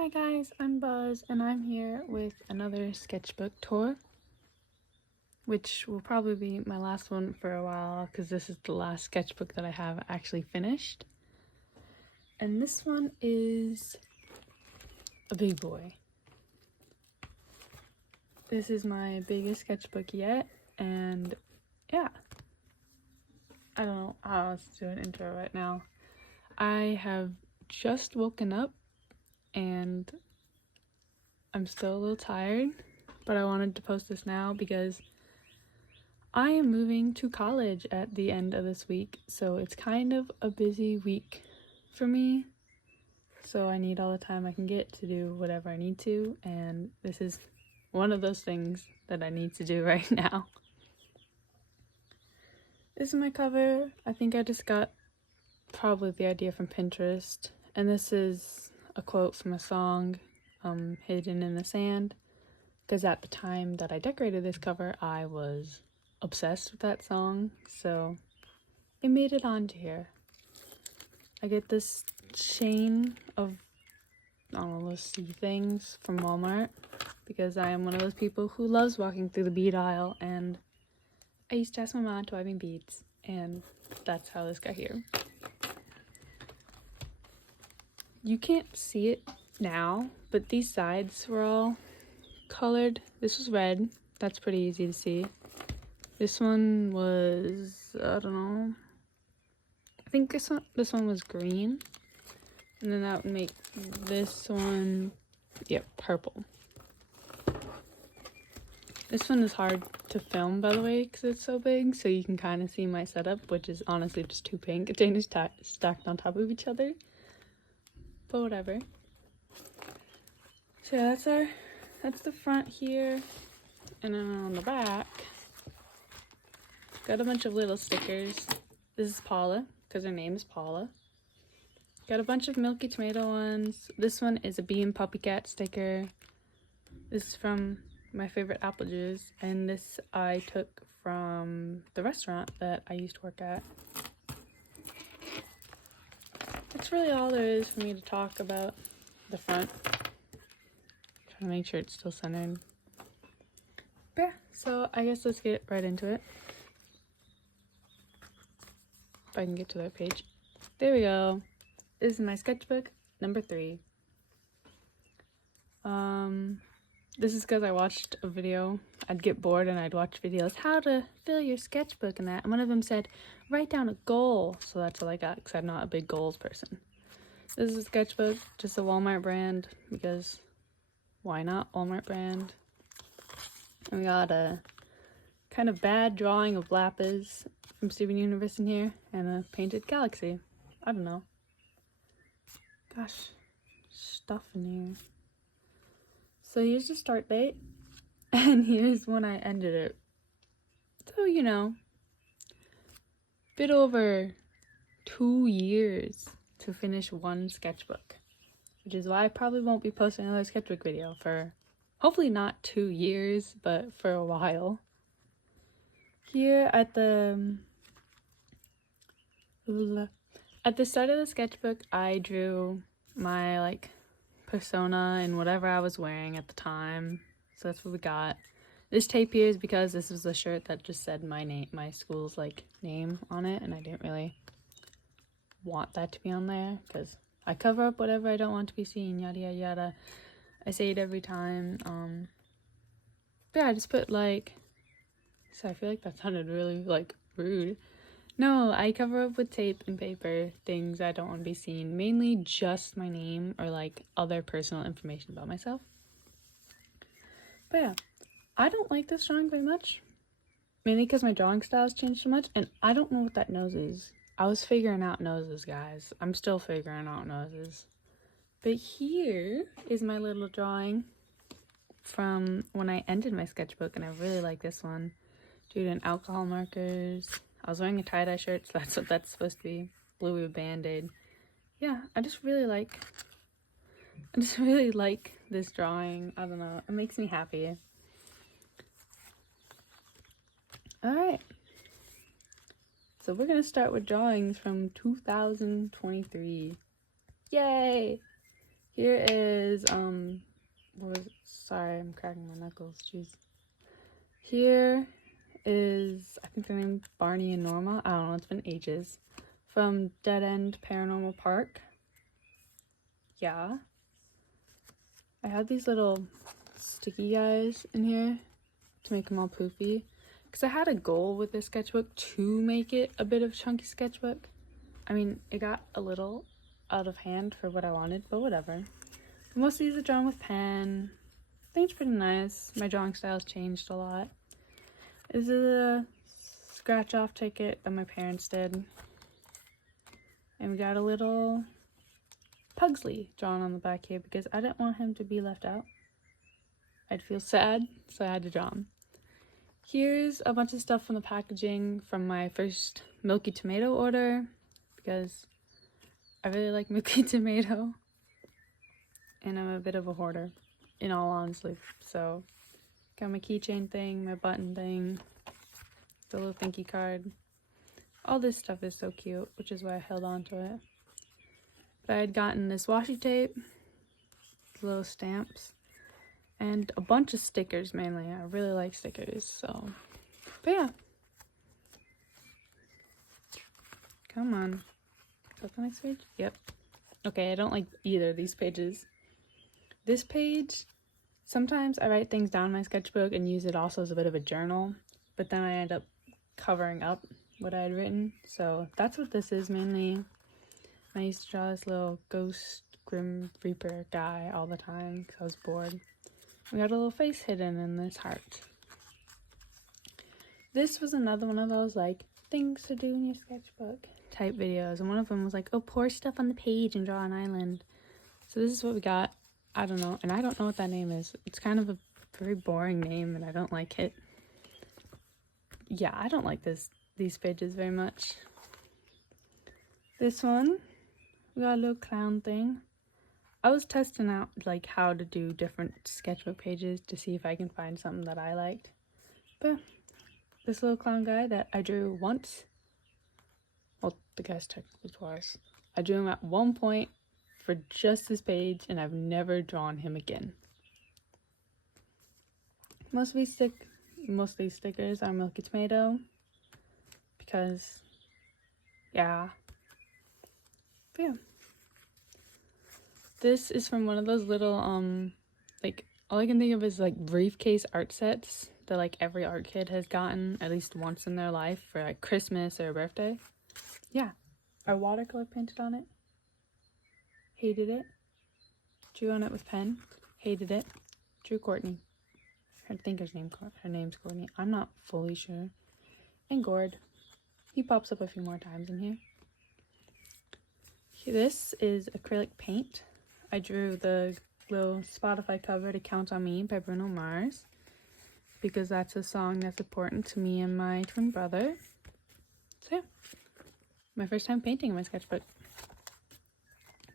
Hi guys, I'm Buzz and I'm here with another sketchbook tour, which will probably be my last one for a while because this is the last sketchbook that I have actually finished. And this one is a big boy. This is my biggest sketchbook yet, and yeah, I don't know how else to do an intro right now. I have just woken up and I'm still a little tired, but I wanted to post this now because I am moving to college at the end of this week, so it's kind of a busy week for me. So I need all the time I can get to do whatever I need to, and this is one of those things that I need to do right now. This is my cover. I think I just got probably the idea from Pinterest, and this is a quote from a song, Hidden in the Sand, because at the time that I decorated this cover, I was obsessed with that song, so it made it onto here. I get this chain of, I don't know, those sea things from Walmart because I am one of those people who loves walking through the bead aisle, and I used to ask my mom to buy me beads, and that's how this got here. You can't see it now, but these sides were all colored. This was red. That's pretty easy to see. This one was, I don't know, I think this one was green, and then that would make this one, yep, purple. This one is hard to film, by the way, because it's so big, so you can kind of see my setup, which is honestly just two paint containers stacked on top of each other, but whatever. So yeah, that's the front here, and then on the back, got a bunch of little stickers. This is Paula, because her name is Paula. Got a bunch of Milky Tomato ones. This one is a Bee and Puppy Cat sticker. This is from my favorite apple juice, and this I took from the restaurant that I used to work at. That's really all there is for me to talk about the front. Trying to make sure it's still centered. But yeah, so I guess let's get right into it. If I can get to that page. There we go. This is my sketchbook number 3. This is because I watched a video. I'd get bored and I'd watch videos how to fill your sketchbook and that, and one of them said write down a goal, so that's what I got because I'm not a big goals person. This is a sketchbook, just a Walmart brand, because why not Walmart brand. And we got a kind of bad drawing of lapis from Steven Universe in here, and a painted galaxy. I don't know. Gosh, stuff in here. So here's the start date, and here's when I ended it. So, you know, bit over 2 years to finish one sketchbook, which is why I probably won't be posting another sketchbook video for hopefully not 2 years, but for a while. Here at the start of the sketchbook, I drew my persona and whatever I was wearing at the time. So that's what we got. This tape here is because this was a shirt that just said my school's name on it, and I didn't really want that to be on there because I cover up whatever I don't want to be seen, yada yada yada. I say it every time. But yeah, I just put so I feel like that sounded really rude. No, I cover up with tape and paper things I don't want to be seen. Mainly just my name or other personal information about myself. But yeah, I don't like this drawing very much. Mainly because my drawing style has changed so much, and I don't know what that nose is. I was figuring out noses, guys. I'm still figuring out noses. But here is my little drawing from when I ended my sketchbook, and I really like this one. Due to alcohol markers. I was wearing a tie-dye shirt, so that's what that's supposed to be. Blue with a band-aid. Yeah, I just really like this drawing. I don't know, it makes me happy. Alright. So we're gonna start with drawings from 2023. Yay! Here is, sorry, I'm cracking my knuckles, jeez. Here is, I think they're named Barney and Norma. I don't know, it's been ages. From Dead End Paranormal Park. Yeah. I had these little sticky guys in here to make them all poofy. Because I had a goal with this sketchbook to make it a bit of chunky sketchbook. I mean, it got a little out of hand for what I wanted, but whatever. Most of these are drawn with pen. I think it's pretty nice. My drawing style's changed a lot. This is a scratch off ticket that my parents did. And we got a little Pugsley drawn on the back here because I didn't want him to be left out. I'd feel sad, so I had to draw him. Here's a bunch of stuff from the packaging from my first Milky Tomato order because I really like Milky Tomato and I'm a bit of a hoarder, in all honesty. So, got my keychain thing, my button thing, the little thank you card. All this stuff is so cute, which is why I held on to it. But I had gotten this washi tape, little stamps, and a bunch of stickers mainly. I really like stickers, so. But yeah. Come on. Is that the next page? Yep. Okay, I don't like either of these pages. This page, sometimes I write things down in my sketchbook and use it also as a bit of a journal, but then I end up covering up what I had written. So that's what this is mainly. I used to draw this little ghost Grim Reaper guy all the time because I was bored. We got a little face hidden in this heart. This was another one of those like things to do in your sketchbook type videos, and one of them was like, oh, pour stuff on the page and draw an island. So this is what we got. I don't know, and I don't know what that name is. It's kind of a very boring name and I don't like it. Yeah, I don't like these pages very much. This one, we got a little clown thing. I was testing out like how to do different sketchbook pages to see if I can find something that I liked. But this little clown guy that I drew once, well, the guy's technically twice. I drew him at one point for just this page and I've never drawn him again. Most of these stickers are Milky Tomato because, yeah. But yeah. This is from one of those little, like, all I can think of is, like, briefcase art sets that, like, every art kid has gotten at least once in their life for, like, Christmas or a birthday. Yeah. I watercolor painted on it. Hated it. Drew on it with pen. Hated it. Drew Courtney. I think her name's Courtney. I'm not fully sure. And Gord. He pops up a few more times in here. This is acrylic paint. I drew the little Spotify cover to Count on Me by Bruno Mars because that's a song that's important to me and my twin brother. So yeah, my first time painting in my sketchbook.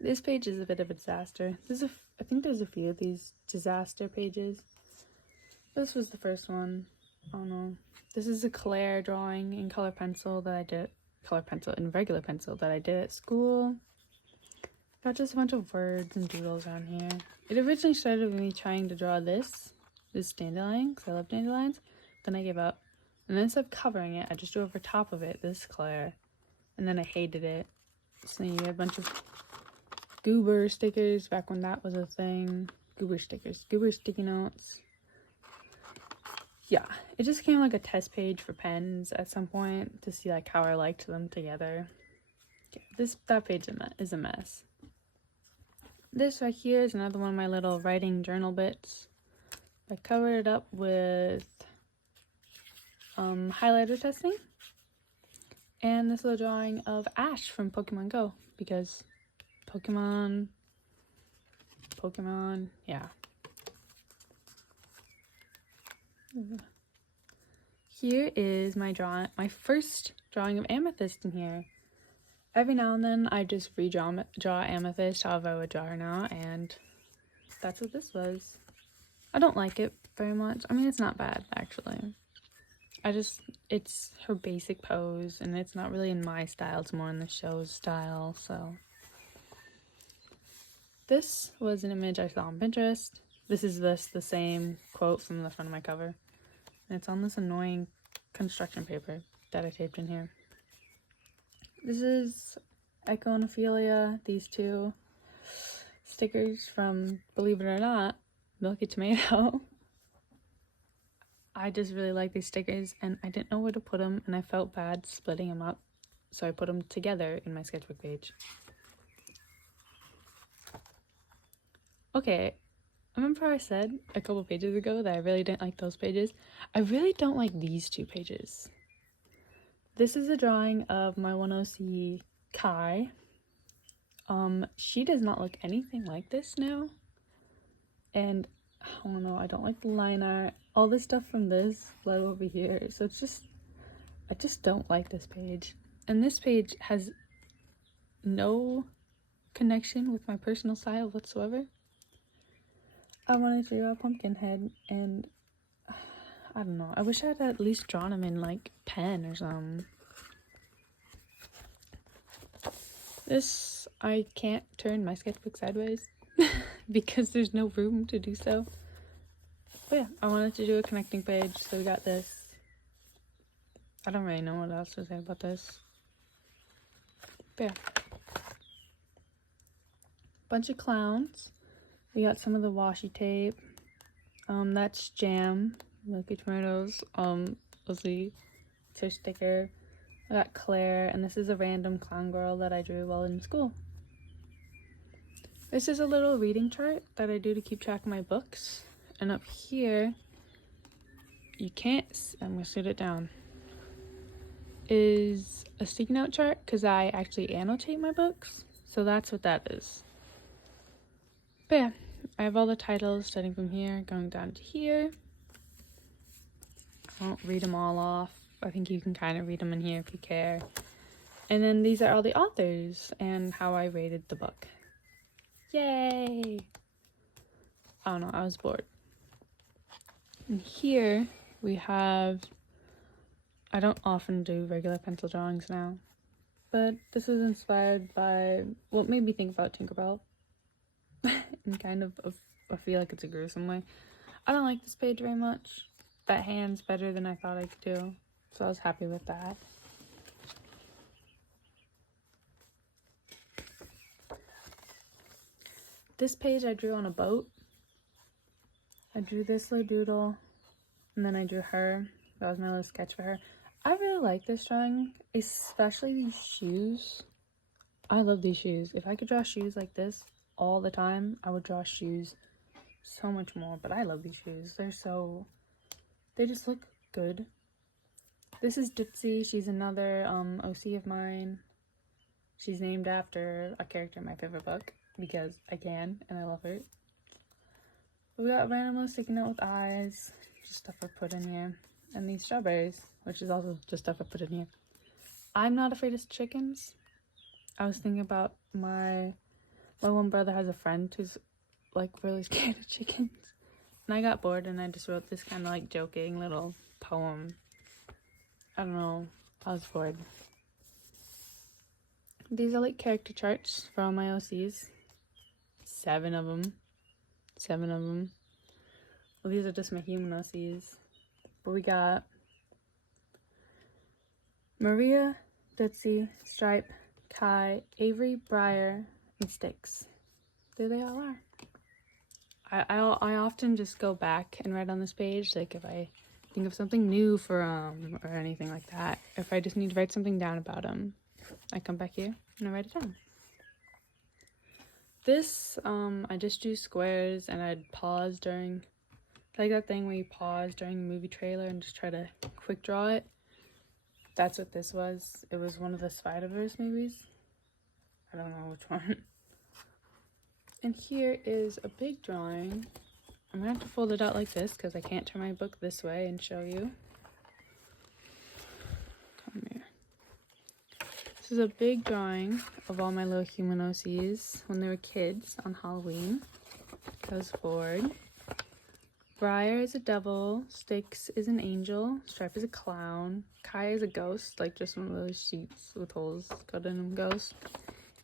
This page is a bit of a disaster. I think there's a few of these disaster pages. This was the first one. Oh no. This is a Claire drawing in color pencil that I did, in regular pencil that I did at school. Got just a bunch of words and doodles on here. It originally started with me trying to draw this dandelion, because I love dandelions. Then I gave up. And then instead of covering it, I just drew over top of it this Claire. And then I hated it. So then you get a bunch of goober stickers back when that was a thing. Goober stickers. Goober sticky notes. Yeah, it just came like a test page for pens at some point to see like how I liked them together. Yeah, that page is a mess. This right here is another one of my little writing journal bits. I covered it up with highlighter testing and this little drawing of Ash from Pokemon Go because Pokemon, yeah. Here is my first drawing of Amethyst in here. Every now and then I just draw Amethyst however I would draw her now, and that's what this was. I don't like it very much. I mean, it's not bad actually. It's her basic pose and it's not really in my style, it's more in the show's style, so This was an image I saw on Pinterest. This is the same quote from the front of my cover. And it's on this annoying construction paper that I taped in here. This is Econophilia, these two stickers from, believe it or not, Milky Tomato. I just really like these stickers and I didn't know where to put them and I felt bad splitting them up. So I put them together in my sketchbook page. Okay, remember I said a couple pages ago that I really didn't like those pages? I really don't like these two pages. This is a drawing of my 1OC Kai. She does not look anything like this now. And I don't know, I don't like the line art. All this stuff from this led over here. So it's just, I just don't like this page. And this page has no connection with my personal style whatsoever. I wanted to draw a pumpkin head and I don't know. I wish I had at least drawn him in like pen or something. This, I can't turn my sketchbook sideways because there's no room to do so. But yeah, I wanted to do a connecting page, so we got this. I don't really know what else to say about this. But yeah. Bunch of clowns. We got some of the washi tape. That's Jam, Milky Tomatoes. Let's see, it's her sticker. I got Claire, and this is a random clown girl that I drew while in school. This is a little reading chart that I do to keep track of my books. And up here, you can't, I'm gonna sit it down, is a sticky note chart because I actually annotate my books. So that's what that is. But yeah, I have all the titles starting from here, going down to here. I won't read them all off. I think you can kind of read them in here if you care. And then these are all the authors and how I rated the book. Yay! I don't know, I was bored. And here we have, I don't often do regular pencil drawings now, but this is inspired by what made me think about Tinkerbell. And kind of, I feel like it's a gruesome way. I don't like this page very much. That hand's better than I thought I could do, so I was happy with that. This page I drew on a boat. I drew this little doodle, and then I drew her. That was my little sketch for her. I really like this drawing, especially these shoes. I love these shoes. If I could draw shoes like this all the time, I would draw shoes so much more. But I love these shoes. They just look good. This is Dipsy. She's another OC of mine. She's named after a character in my favorite book because I can, and I love her. We got random little sticky note with eyes, just stuff I put in here. And these strawberries, which is also just stuff I put in here. I'm not afraid of chickens. I was thinking about my one brother has a friend who's like really scared of chickens. And I got bored and I just wrote this kind of like joking little poem. I don't know, I was bored. These are like character charts for all my OCs. 7 of them. Well, these are just my human OCs. But we got Maria, Ditsy, Stripe, Kai, Avery, Briar, and Styx. There they all are. I often just go back and write on this page, like if I think of something new for or anything like that. If I just need to write something down about them, I come back here and I write it down. This, I just drew squares and I'd pause during, like that thing where you pause during the movie trailer and just try to quick draw it. That's what this was. It was one of the Spider-Verse movies. I don't know which one. And here is a big drawing. I'm gonna have to fold it out like this because I can't turn my book this way and show you. Come here. This is a big drawing of all my little human OCs when they were kids on Halloween. Goes forward. Briar is a devil, Styx is an angel, Stripe is a clown, Kai is a ghost, like just one of those sheets with holes cut in them ghosts.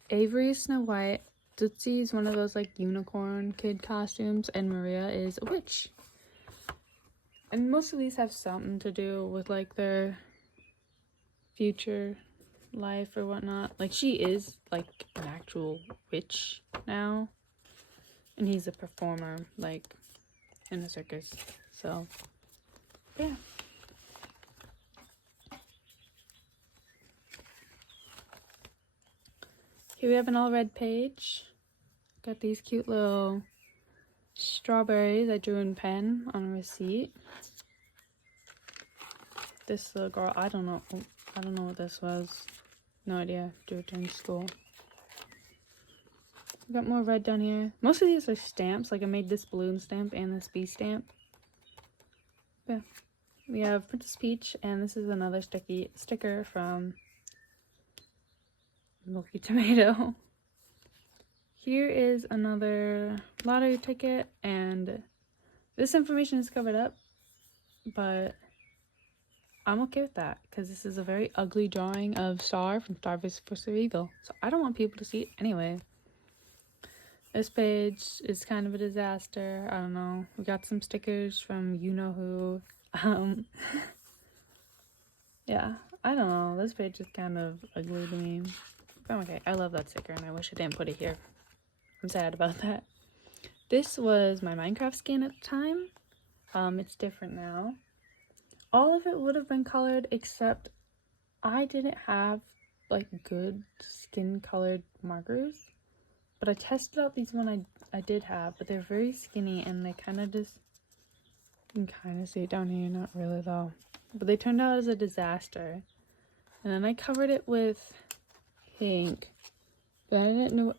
Avery is Snow White, Tootsie is one of those like unicorn kid costumes, and Maria is a witch. And most of these have something to do with like their future life or whatnot. Like she is like an actual witch now, and he's a performer like in a circus. So yeah. Here we have an all red page. Got these cute little strawberries I drew in pen on a receipt. This little girl, I don't know what this was. No idea. Drew it during school. We got more red down here. Most of these are stamps. Like I made this balloon stamp and this bee stamp. Yeah. We have Princess Peach, and this is another sticker from Milky Tomato. Here is another lottery ticket, and this information is covered up, but I'm okay with that because this is a very ugly drawing of Star from Star vs. Force of Evil, so I don't want people to see it anyway. This page is kind of a disaster. I don't know. We got some stickers from you know who. Yeah, I don't know. This page is kind of ugly to me. But okay, I love that sticker and I wish I didn't put it here. I'm sad about that. This was my Minecraft skin at the time. It's different now. All of it would have been colored except I didn't have like good skin colored markers. But I tested out these one I did have, but they're very skinny and they kind of just, you can kind of see it down here, not really though. But they turned out as a disaster. And then I covered it with pink, but I didn't know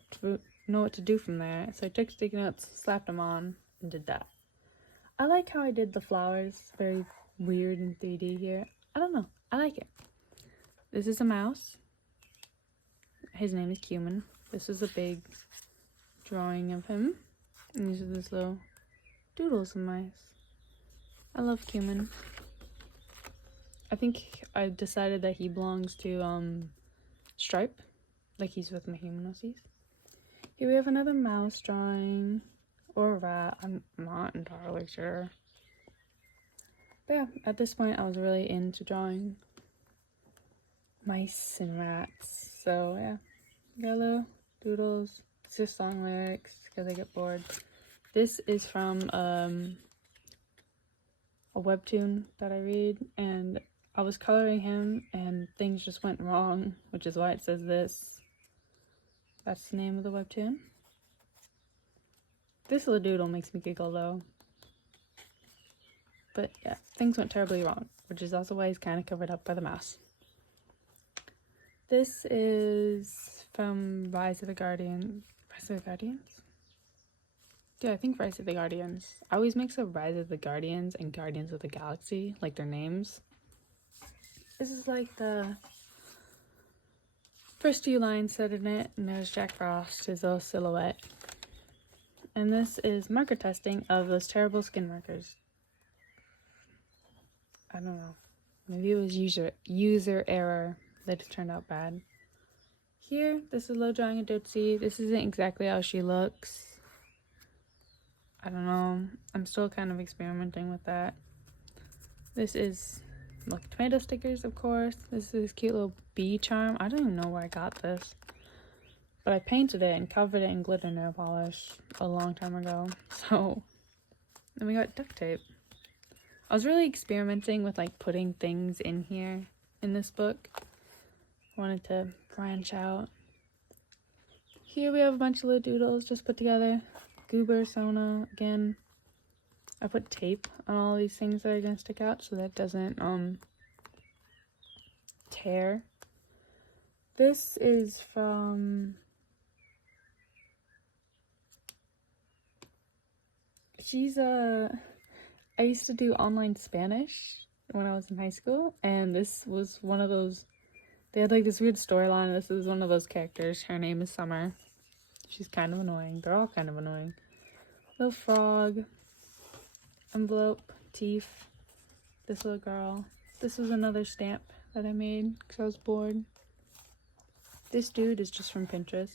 what to do from there. So I took sticky notes, slapped them on, and did that. I like how I did the flowers, very weird and 3D here. I don't know, I like it. This is a mouse. His name is Cumin. This is a big drawing of him. And these are these little doodles of mice. I love Cumin. I think I decided that he belongs to Stripe, like he's with my humanosies. Here we have another mouse drawing, or a rat, I'm not entirely sure. But yeah, at this point I was really into drawing mice and rats, so yeah. Got little doodles. It's just song lyrics because I get bored. This is from a webtoon that I read, and I was coloring him and things just went wrong, which is why it says this. That's the name of the webtoon. This little doodle makes me giggle though. But yeah, things went terribly wrong, which is also why he's kind of covered up by the mouse. This is from Rise of the Guardians? Yeah, I think Rise of the Guardians. I always mix up Rise of the Guardians and Guardians of the Galaxy, like their names. This is like the first few lines said in it, and there's Jack Frost, his little silhouette. And this is marker testing of those terrible skin markers. I don't know. Maybe it was user error that just turned out bad. Here, this is a little drawing of Tootsie. This isn't exactly how she looks. I don't know. I'm still kind of experimenting with that. This is like tomato stickers, of course. This is this cute little bee charm. I don't even know where I got this. But I painted it and covered it in glitter nail polish a long time ago. So, then we got duct tape. I was really experimenting with like putting things in here in this book. I wanted to branch out. Here we have a bunch of little doodles just put together. Goober, Sona, again. I put tape on all these things that are going to stick out so that doesn't tear. This is from... I used to do online Spanish when I was in high school, and this was one of those... They had like this weird storyline. This is one of those characters. Her name is Summer. She's kind of annoying. They're all kind of annoying. Little frog. Envelope. Teeth. This little girl. This was another stamp that I made because I was bored. This dude is just from Pinterest.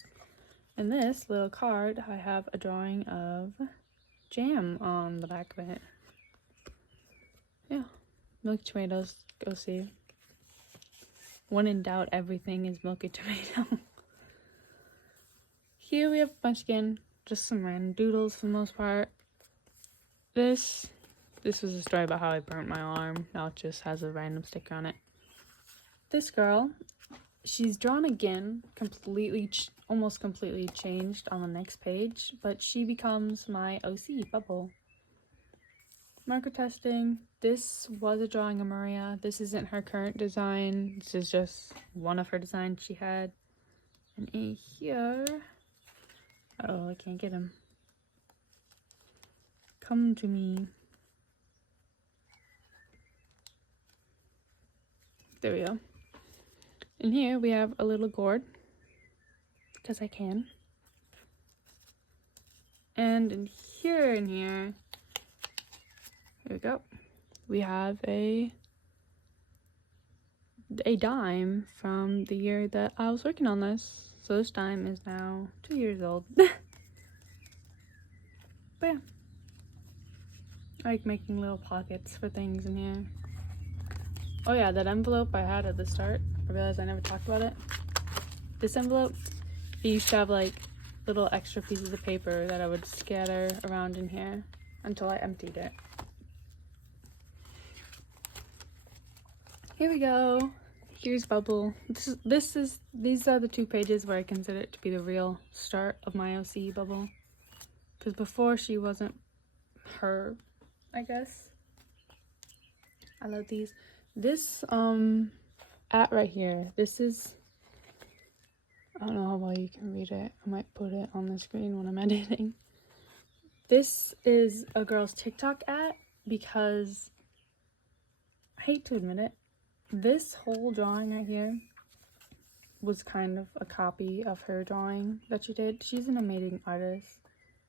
In this little card, I have a drawing of jam on the back of it. Yeah, milk tomatoes, go see. When in doubt, everything is milky tomato. Here we have Munchkin, just some random doodles for the most part. This was a story about how I burnt my arm. Now it just has a random sticker on it. This girl, she's drawn again, almost completely changed on the next page, but she becomes my OC Bubble. Marker testing. This was a drawing of Maria. This isn't her current design. This is just one of her designs she had. And in here, oh, I can't get him. Come to me. There we go. In here we have a little gourd, because I can. And in here, here we go. We have a dime from the year that I was working on this. So this dime is now 2 years old. But yeah. I like making little pockets for things in here. Oh yeah, that envelope I had at the start. I realized I never talked about it. This envelope, it used to have like little extra pieces of paper that I would scatter around in here until I emptied it. Here we go. Here's Bubble. These are the 2 pages where I consider it to be the real start of my OC Bubble. Because before she wasn't her, I guess. I love these. This at right here, this is, I don't know how well you can read it. I might put it on the screen when I'm editing. This is a girl's TikTok at, because I hate to admit it, this whole drawing right here was kind of a copy of her drawing that she did. She's an amazing artist,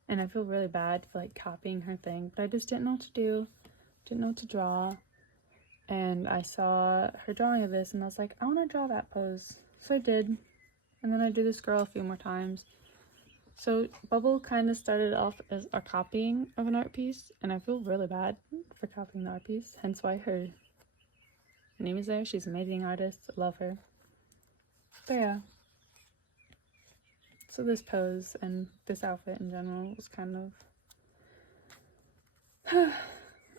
and I feel really bad for like copying her thing, but I just didn't know what to do, didn't know what to draw. And I saw her drawing of this and I was like, I want to draw that pose. So I did. And then I drew this girl a few more times. So Bubble kind of started off as a copying of an art piece, and I feel really bad for copying the art piece, hence why her name is there. She's an amazing artist. I love her. But yeah. So this pose and this outfit in general was kind of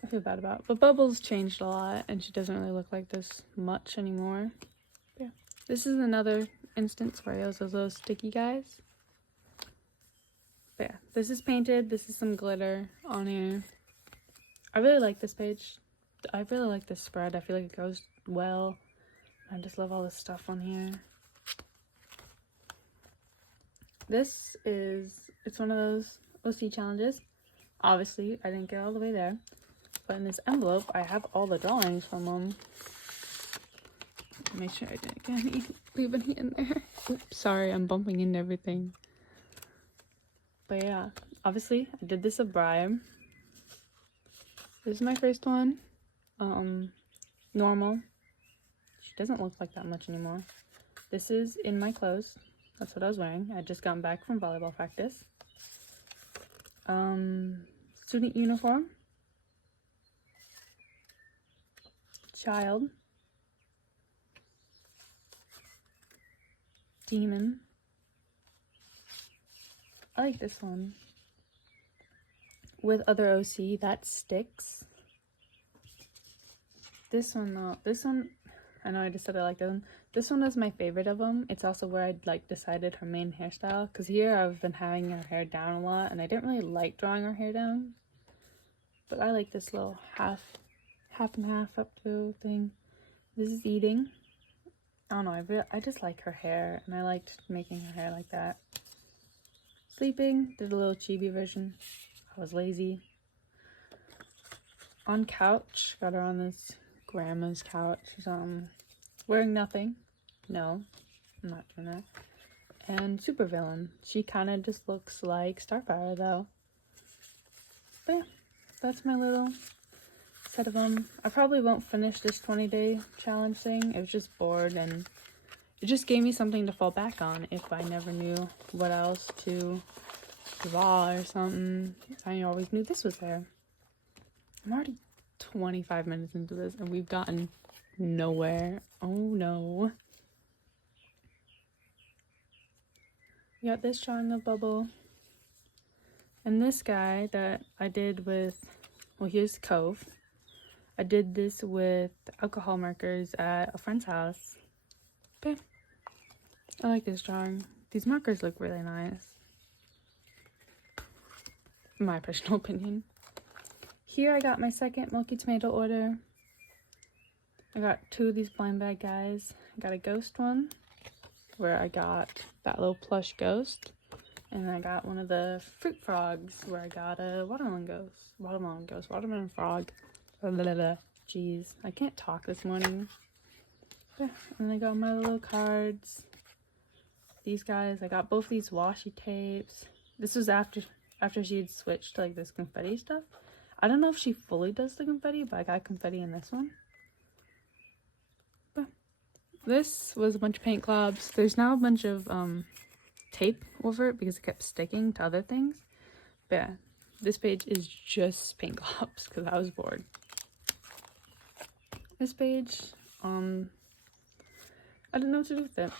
I feel bad about. But Bubbles changed a lot, and she doesn't really look like this much anymore. But yeah. This is another instance where I use those little sticky guys. But yeah, this is painted. This is some glitter on here. I really like this page. I really like this spread. I feel like it goes well. I just love all this stuff on here. This is, it's one of those OC challenges. Obviously, I didn't get all the way there. But in this envelope, I have all the drawings from them. Make sure I didn't leave any in there. Oops, sorry, I'm bumping into everything. But yeah, obviously, I did this of Brian. This is my first one. Normal. She doesn't look like that much anymore. This is in my clothes. That's what I was wearing. I had just gotten back from volleyball practice. Student uniform. Child. Demon. I like this one. With other OC, that sticks. This one though, this one, I know I just said I like that one. This one is my favorite of them. It's also where I like decided her main hairstyle, because here I've been having her hair down a lot and I didn't really like drawing her hair down. But I like this little half and half up to thing. This is eating. I don't know, I just like her hair, and I liked making her hair like that. Sleeping, did a little chibi version. I was lazy. On couch, got her on this grandma's couch. Wearing nothing. No, I'm not doing that. And supervillain. She kind of just looks like Starfire though. But yeah, that's my little set of them. I probably won't finish this 20-day challenge thing. It was just bored, and it just gave me something to fall back on if I never knew what else to draw or something. I always knew this was there. I'm already 25 minutes into this and we've gotten nowhere. Oh no. We got this drawing of Bubble. And this guy that I did with, well, here's Cove. I did this with alcohol markers at a friend's house. Okay. I like this drawing. These markers look really nice. In my personal opinion. Here I got my second Milky Tomato order. I got 2 of these blind bag guys. I got a ghost one, where I got that little plush ghost. And I got one of the fruit frogs, where I got a watermelon frog. Jeez, I can't talk this morning. Yeah, and I got my little cards. These guys, I got both these washi tapes. This was after she had switched to like this confetti stuff. I don't know if she fully does the confetti, but I got confetti in this one. But this was a bunch of paint globs. There's now a bunch of tape over it because it kept sticking to other things. But yeah, this page is just paint globs because I was bored. This page, I didn't know what to do with it.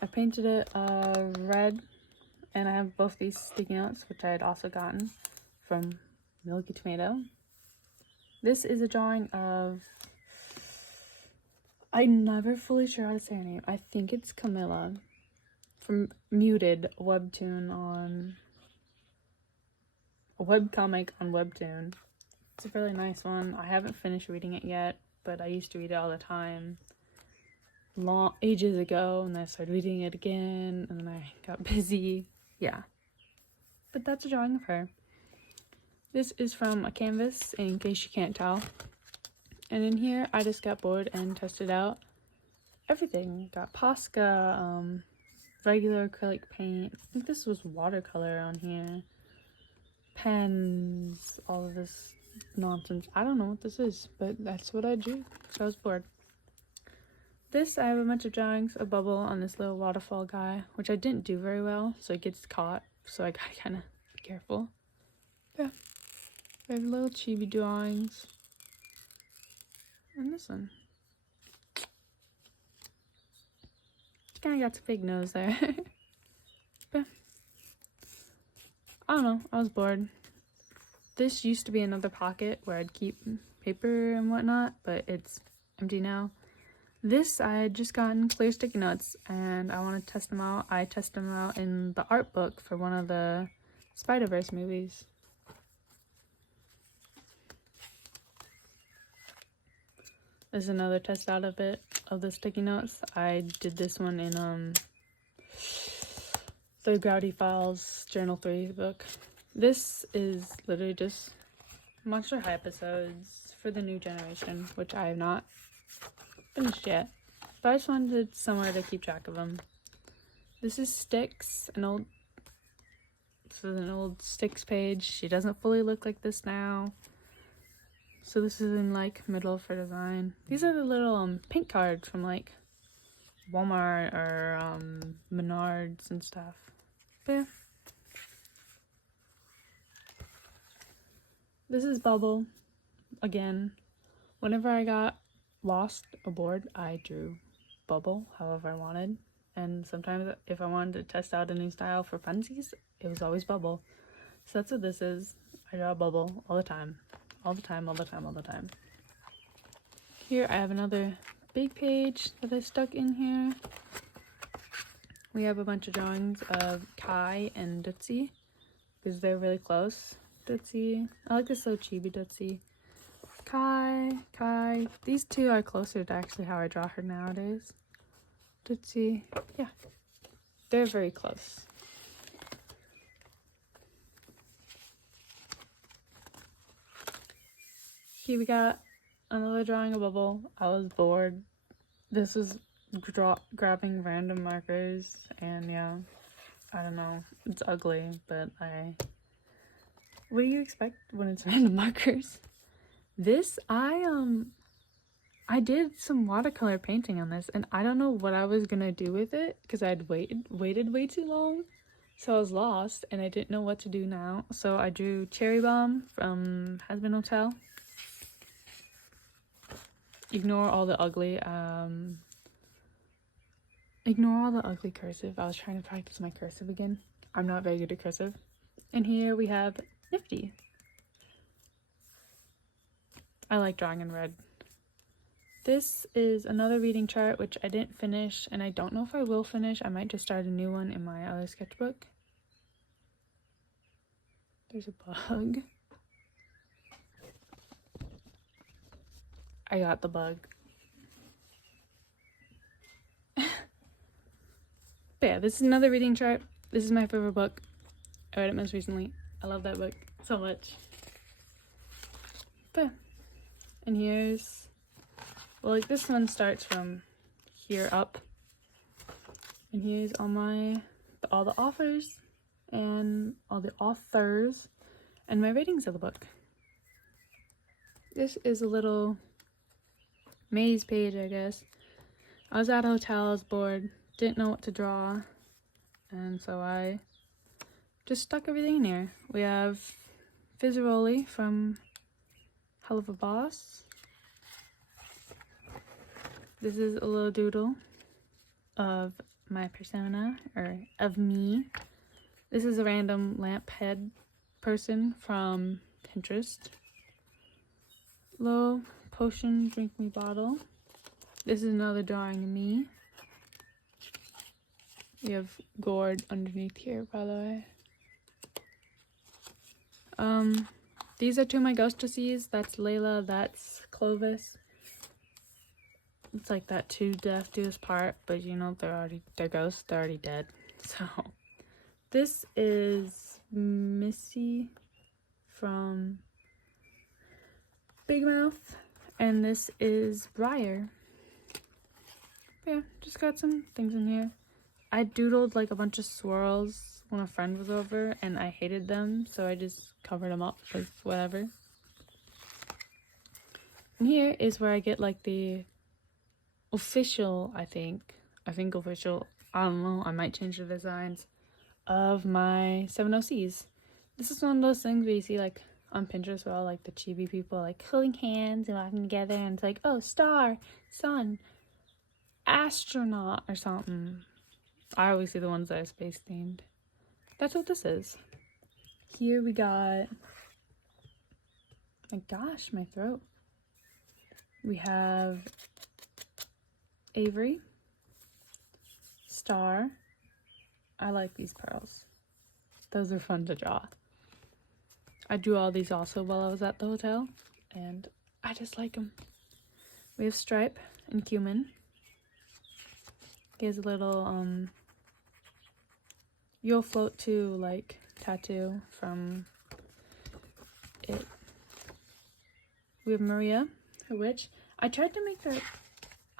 I painted it red, and I have both these sticky notes, which I had also gotten from Milky Tomato. This is a drawing of, I'm never fully sure how to say her name. I think it's Camilla from Muted webtoon on a webcomic on Webtoon. It's a really nice one. I haven't finished reading it yet, but I used to read it all the time ages ago, and then I started reading it again, and then I got busy. Yeah, but that's a drawing of her. This is from a canvas, in case you can't tell. And in here, I just got bored and tested out everything. Got Posca, regular acrylic paint. I think this was watercolor on here. Pens, all of this nonsense. I don't know what this is, but that's what I drew, so I was bored. This, I have a bunch of drawings of Bubble on this little waterfall guy, which I didn't do very well, so it gets caught, so I gotta kind of be careful. Yeah, I have little chibi drawings. And this one. It's kind of got a big nose there. But I don't know, I was bored. This used to be another pocket where I'd keep paper and whatnot, but it's empty now. This, I had just gotten clear sticky notes, and I want to test them out. I tested them out in the art book for one of the Spider-Verse movies. There's another test out of it, of the sticky notes. I did this one in the Grouty Files Journal 3 book. This is literally just Monster High episodes for the new generation, which I have not finished yet, but I just wanted somewhere to keep track of them. This is Styx, this is an old Styx page. She doesn't fully look like this now, so this is in like middle of her design. These are the little pink cards from like Walmart or Menards and stuff. But yeah. This is Bubble. Again, whenever I got lost or bored, I drew Bubble however I wanted. And sometimes if I wanted to test out a new style for funsies, it was always Bubble. So that's what this is. I draw Bubble all the time. All the time, all the time, all the time. Here I have another big page that I stuck in here. We have a bunch of drawings of Kai and Dootsie because they're really close. Dootsie, I like this little chibi Dootsie. Kai, these two are closer to actually how I draw her nowadays. Dootsie, yeah, they're very close. Here we got another drawing of Bubble. I was bored. This is grabbing random markers, and yeah, I don't know, it's ugly, but what do you expect when it's random markers? This, I I did some watercolor painting on this, and I don't know what I was gonna do with it because I'd waited way too long. So I was lost, and I didn't know what to do now. So I drew Cherry Bomb from Has-Been Hotel. Ignore all the ugly, ignore all the ugly cursive. I was trying to practice my cursive again. I'm not very good at cursive. And here we have Nifty. I like drawing in red. This is another reading chart, which I didn't finish, and I don't know if I will finish. I might just start a new one in my other sketchbook. There's a bug. I got the bug. But yeah, this is another reading chart. This is my favorite book. I read it most recently. I love that book so much. But, and here's, well, like this one starts from here up. And here's all the authors and all the authors and my ratings of the book. This is a little maze page, I guess. I was at a hotel, I was bored, didn't know what to draw, and so I just stuck everything in here. We have Fizzaroli from Hell of a Boss. This is a little doodle of my persona, or of me. This is a random lamp head person from Pinterest. Little potion drink me bottle. This is another drawing of me. We have gourd underneath here, by the way. These are two of my ghostesses. That's Layla, that's Clovis. It's like that to death do us part, but you know, they're ghosts, they're already dead. So this is Missy from Big Mouth, and this is Briar. Yeah, just got some things in here. I doodled like a bunch of swirls when a friend was over, and I hated them, so I just covered them up with whatever. And here is where I get like the official, I think official, I don't know, I might change the designs of my 7OCs. This is one of those things where you see like on Pinterest where all like the chibi people like holding hands and walking together, and it's like, oh, star, sun, astronaut or something. I always see the ones that are space themed. That's what this is. Here we got, my gosh, my throat. We have Avery, Star. I like these pearls. Those are fun to draw. I drew all these also while I was at the hotel, and I just like them. We have Stripe and Cumin. Here's a little You'll Float To like tattoo from it. We have Maria, her witch. I tried to make her.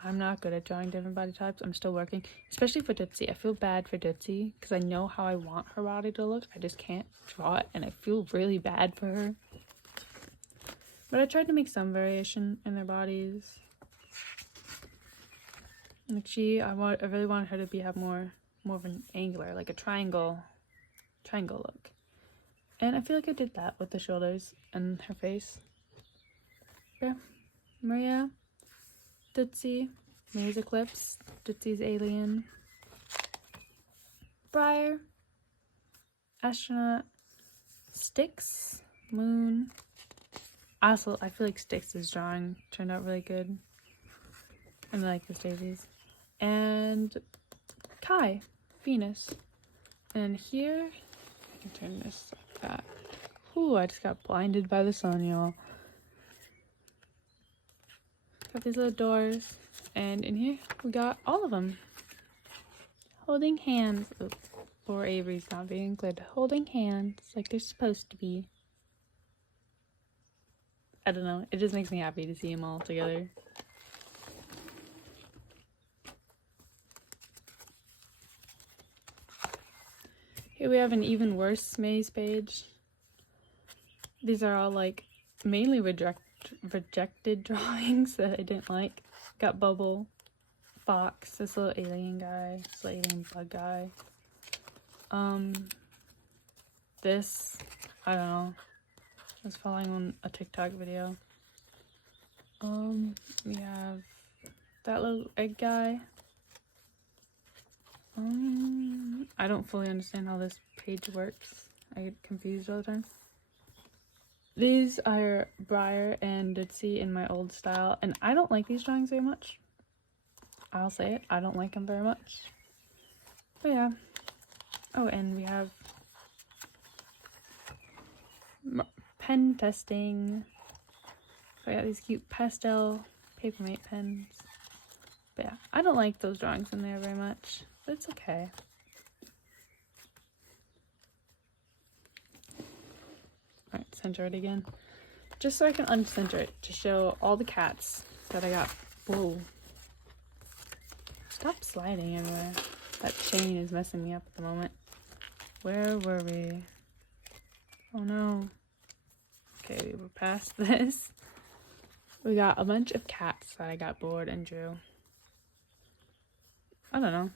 I'm not good at drawing different body types. I'm still working, especially for Tootsie. I feel bad for Tootsie because I know how I want her body to look. I just can't draw it, and I feel really bad for her. But I tried to make some variation in their bodies. Like I really wanted her to have more of an angular, like a triangle look. And I feel like I did that with the shoulders and her face. Yeah, Maria, Tootsie, Maria's Eclipse, Tootsie's Alien, Briar, Astronaut, Styx, Moon. Also, I feel like Styx's drawing turned out really good. And I like the daisies. And Kai, Venus. And here, I can turn this like that. Ooh, I just got blinded by the sun, y'all. Got these little doors, and in here we got all of them holding hands. Oops, poor Avery's not being good. Holding hands like they're supposed to be. I don't know, it just makes me happy to see them all together. Here we have an even worse maze page. These are all like mainly rejected drawings that I didn't like. Got Bubble, Fox, this little alien guy, this little alien bug guy. This, I don't know. I was following on a TikTok video. We have that little egg guy. I don't fully understand how this page works. I get confused all the time. These are Briar and Ditzy in my old style, and I don't like these drawings very much. I'll say it, I don't like them very much. But yeah. Oh, and we have pen testing. So I got these cute pastel Papermate pens. But yeah, I don't like those drawings in there very much, but it's okay. Alright, center it again. Just so I can uncenter it to show all the cats that I got. Whoa. Stop sliding everywhere. That chain is messing me up at the moment. Where were we? Oh no. Okay, we're past this. We got a bunch of cats that I got bored and drew. I don't know.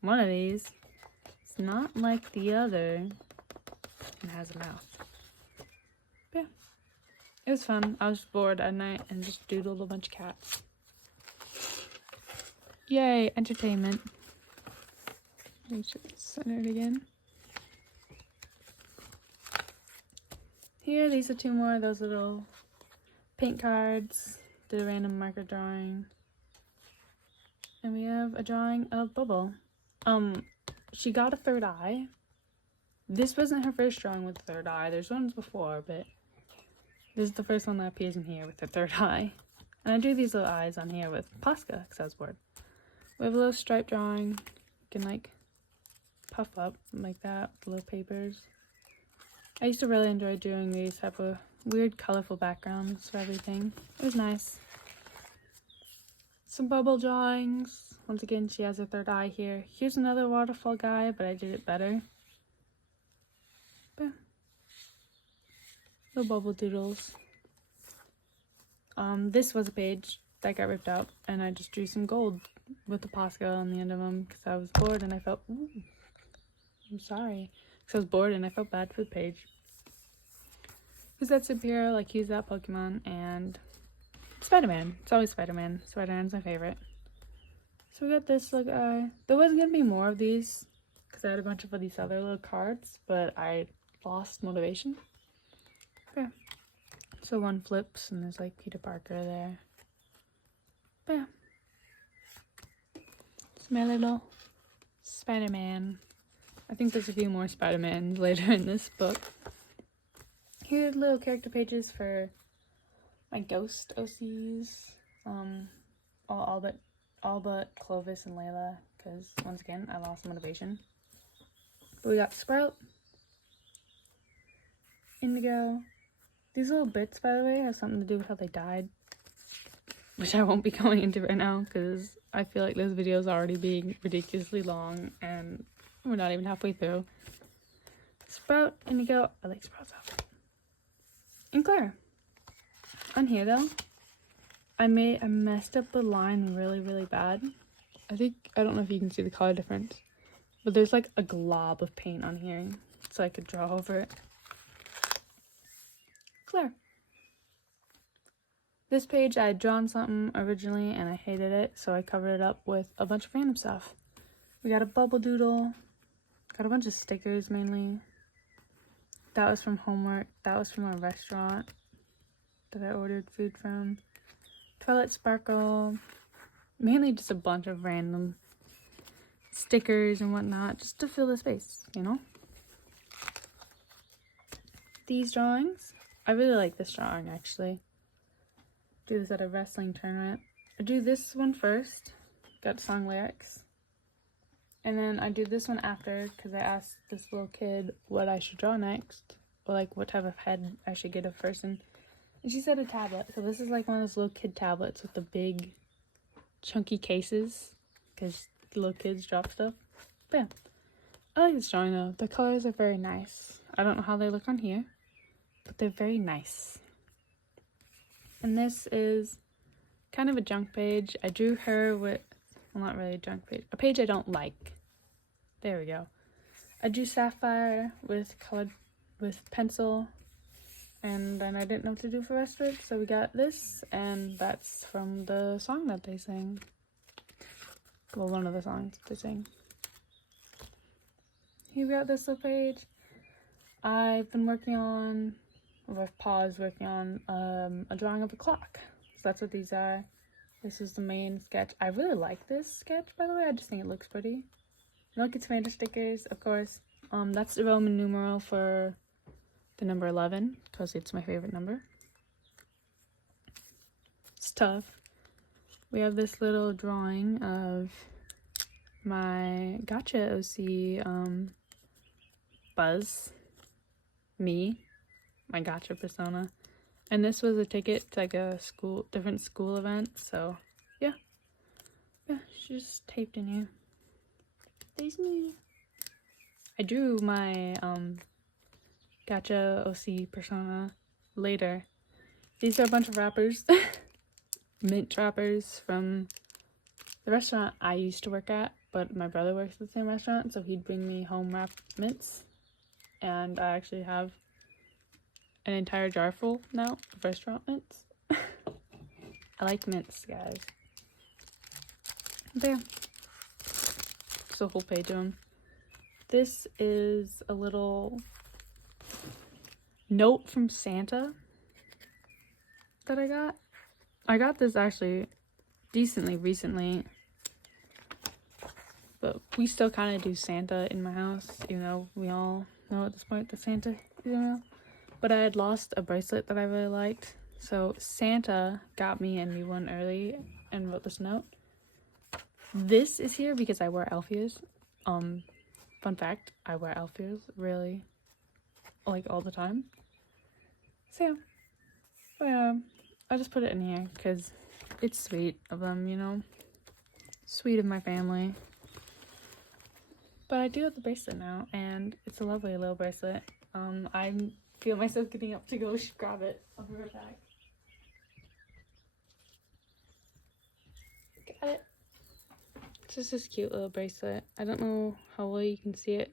One of these, it's not like the other, and has a mouth. But yeah, it was fun. I was bored at night and just doodled a bunch of cats. Yay, entertainment. Make sure it's centered again. Here, these are two more of those little paint cards. Did a random marker drawing. And we have a drawing of Bubble. She got a third eye. This wasn't her first drawing with the third eye. There's ones before, but this is the first one that appears in here with the third eye. And I drew these little eyes on here with Posca because I was bored. We have a little stripe drawing. You can like puff up like that with little papers. I used to really enjoy doing these type of weird colorful backgrounds for everything. It was nice. Some Bubble drawings. Once again, she has her third eye here. Here's another waterfall guy, but I did it better. But little Bubble doodles. This was a page that got ripped out, and I just drew some gold with the Posca on the end of them because I was bored and I felt, ooh, I'm sorry. Because I was bored and I felt bad for the page. Because that's Superhero, like he's that Pokemon, and Spider-Man. It's always Spider-Man. Spider-Man's my favorite. So we got this little guy. There wasn't going to be more of these because I had a bunch of these other little cards, but I lost motivation. Okay. So one flips and there's like Peter Parker there. But yeah. It's my little Spider-Man. I think there's a few more Spider-Mans later in this book. Here are little character pages for my ghost OCs. All but Clovis and Layla, because once again I lost motivation. But we got Sprout, Indigo. These little bits, by the way, have something to do with how they died, which I won't be going into right now because I feel like this video is already being ridiculously long and we're not even halfway through. Sprout, Indigo. I like Sprout's outfit. And Claire. On here though, I messed up the line really, really bad. I don't know if you can see the color difference, but there's like a glob of paint on here, so I could draw over it. Claire. This page I had drawn something originally and I hated it, so I covered it up with a bunch of random stuff. We got a bubble doodle, got a bunch of stickers mainly. That was from homework, that was from a restaurant that I ordered food from. Twilight Sparkle, mainly just a bunch of random stickers and whatnot, just to fill the space, you know? These drawings, I really like this drawing actually. Do this at a wrestling tournament. I do this one first, got song lyrics. And then I do this one after because I asked this little kid what I should draw next, or like what type of head I should get a person. And she said a tablet. So this is like one of those little kid tablets with the big chunky cases because little kids drop stuff. But yeah, I like this drawing though. The colors are very nice. I don't know how they look on here, but they're very nice. And this is kind of a junk page. I drew her with, well, not really a junk page, a page I don't like. There we go. I drew Sapphire with pencil, and then I didn't know what to do for the rest of it, so we got this, and that's from the song that they sing. Well, one of the songs they sing. Here we got this little page. I've been working on, or I've paused working on a drawing of a clock. So that's what these are. This is the main sketch. I really like this sketch, by the way. I just think it looks pretty. Milky Tomato stickers, of course. That's the Roman numeral for the number 11, because it's my favorite number. It's tough. We have this little drawing of my gotcha OC Buzz, me, my gotcha persona. And this was a ticket to like a different school event, so yeah, she just taped in here. There's me. I drew my gotcha OC persona later. These are a bunch of wrappers, mint wrappers from the restaurant I used to work at, but my brother works at the same restaurant, so he'd bring me home wrapped mints. And I actually have an entire jar full now of restaurant mints. I like mints, guys. But yeah, just a whole page of them. This is a little note from Santa that I got. I got this actually decently recently, but we still kind of do Santa in my house, even though we all know at this point that Santa is real. But I had lost a bracelet that I really liked, so Santa got me and me one early and wrote this note. This is here because I wear elf ears. Fun fact, I wear elf ears really, like, all the time. So yeah, I just put it in here because it's sweet of them, you know, sweet of my family. But I do have the bracelet now, and it's a lovely little bracelet. I feel myself getting up to go grab it. I'll be right back. Got it. It's just this cute little bracelet. I don't know how well you can see it,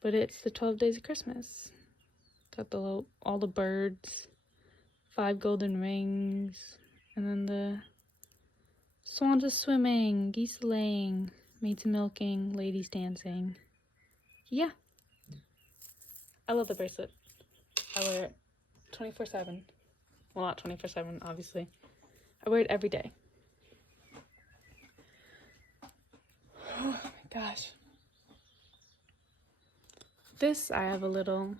but it's the 12 Days of Christmas. Got all the birds, 5 golden rings, and then the swans are swimming, geese are laying, maids are milking, ladies dancing. Yeah. I love the bracelet. I wear it 24/7. Well, not 24/7, obviously. I wear it every day. Oh my gosh. This, I have a little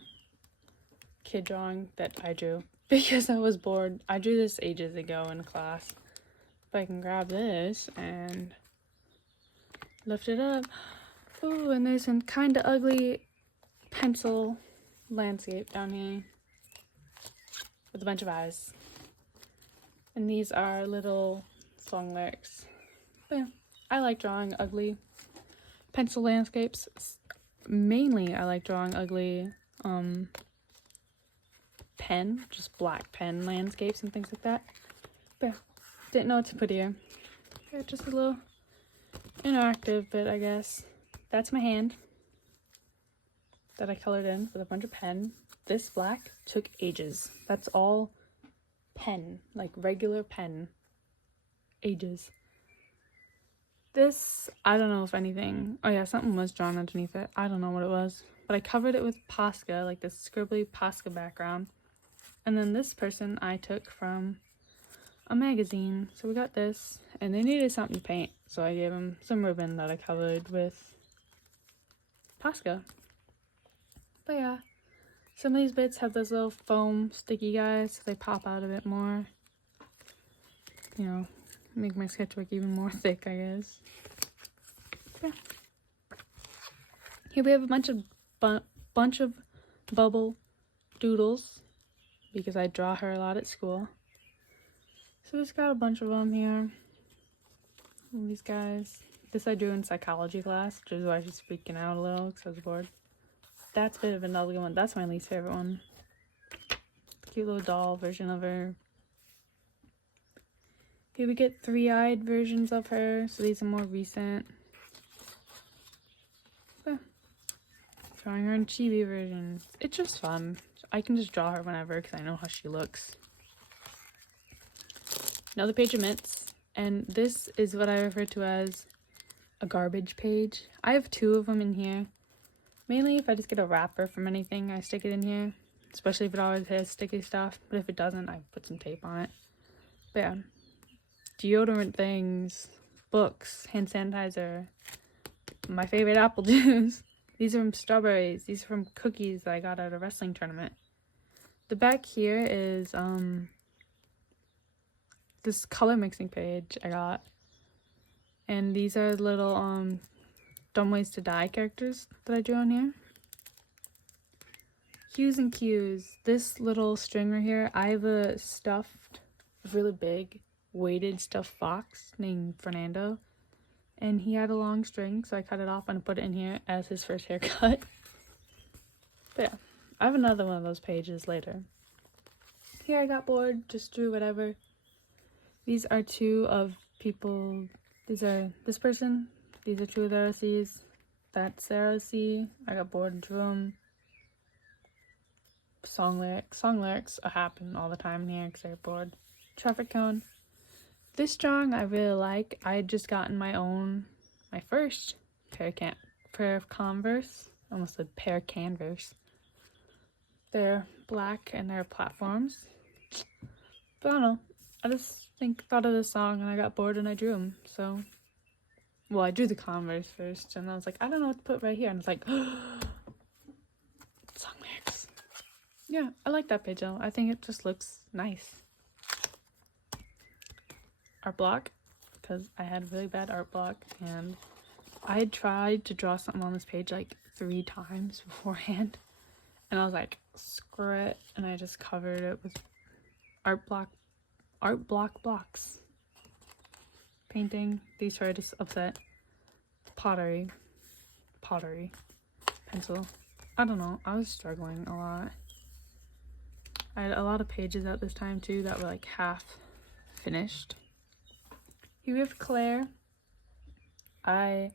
kid drawing that I drew because I was bored. I drew this ages ago in class. If I can grab this and lift it up. Ooh, and there's some kind of ugly pencil landscape down here with a bunch of eyes. And these are little song lyrics. But yeah, I like drawing ugly pencil landscapes. Mainly, I like drawing ugly just black pen landscapes and things like that. But yeah, didn't know what to put here. Yeah, just a little interactive bit, I guess. That's my hand that I colored in with a bunch of pen. This black took ages. That's all pen, like regular pen. Ages. This, I don't know if anything, oh yeah, something was drawn underneath it. I don't know what it was, but I covered it with Posca, like this scribbly Posca background. And then this person I took from a magazine. So we got this, and they needed something to paint, so I gave them some ribbon that I covered with Posca. But yeah, some of these bits have those little foam sticky guys, so they pop out a bit more. You know, make my sketchbook even more thick, I guess. Yeah. Here we have a bunch of bubble doodles because I draw her a lot at school. So we've got a bunch of them here. All these guys. This I drew in psychology class, which is why she's freaking out a little because I was bored. That's a bit of an ugly one. That's my least favorite one. Cute little doll version of her. Here we get three-eyed versions of her, so these are more recent. Yeah. Drawing her in chibi versions. It's just fun. I can just draw her whenever because I know how she looks. Another page of mints, and this is what I refer to as a garbage page. I have two of them in here. Mainly if I just get a wrapper from anything, I stick it in here. Especially if it always has sticky stuff. But if it doesn't, I put some tape on it. But yeah. Deodorant things, books, hand sanitizer, my favorite apple juice. These are from strawberries. These are from cookies that I got at a wrestling tournament. The back here is this color mixing page I got. And these are little dumb ways to die characters that I drew on here. Hues and cues. This little string right here, I have a stuffed, really big, weighted stuffed fox named Fernando, and he had a long string, so I cut it off and put it in here as his first haircut. But yeah, I have another one of those pages later. Here I got bored, just drew whatever. These are two of people. These are this person. These are two of their OCs. That's their OC. I got bored and drew them. Song lyrics happen all the time in here because I get bored. Traffic cone. This drawing I really like. I had just gotten my first pair of Converse. Almost said pair of Canvas. They're black and they're platforms. But I don't know. I just thought of this song and I got bored and I drew them. So, well, I drew the Converse first and I was like, I don't know what to put right here. And I was like, song lyrics. Yeah, I like that page though. I think it just looks nice. Art block, because I had really bad art block and I had tried to draw something on this page like 3 times beforehand and I was like, screw it, and I just covered it with art block blocks. Painting. These are just upset. Pottery. Pencil. I don't know, I was struggling a lot. I had a lot of pages at this time too that were like half finished. Here we have Claire. I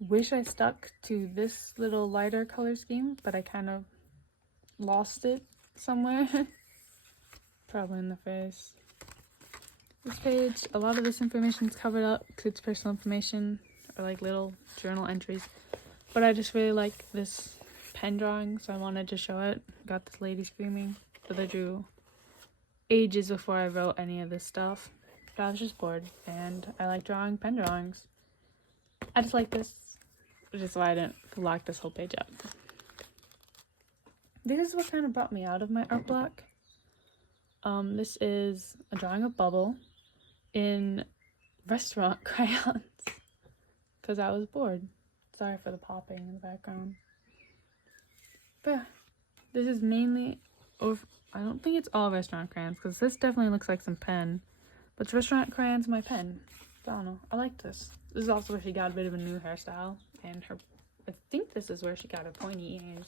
wish I stuck to this little lighter color scheme, but I kind of lost it somewhere. Probably in the face. This page, a lot of this information is covered up because it's personal information or like little journal entries. But I just really like this pen drawing, so I wanted to show it. Got this lady screaming that I drew ages before I wrote any of this stuff. But I was just bored, and I like drawing pen drawings. I just like this, which is why I didn't lock this whole page up. This is what kind of brought me out of my art block. This is a drawing of Bubble in restaurant crayons, because I was bored. Sorry for the popping in the background. But yeah, this is mainly, or I don't think it's all restaurant crayons, because this definitely looks like some pen. But it's restaurant crayons, my pen. I don't know. I like this. This is also where she got a bit of a new hairstyle. And I think this is where she got her pointy ears.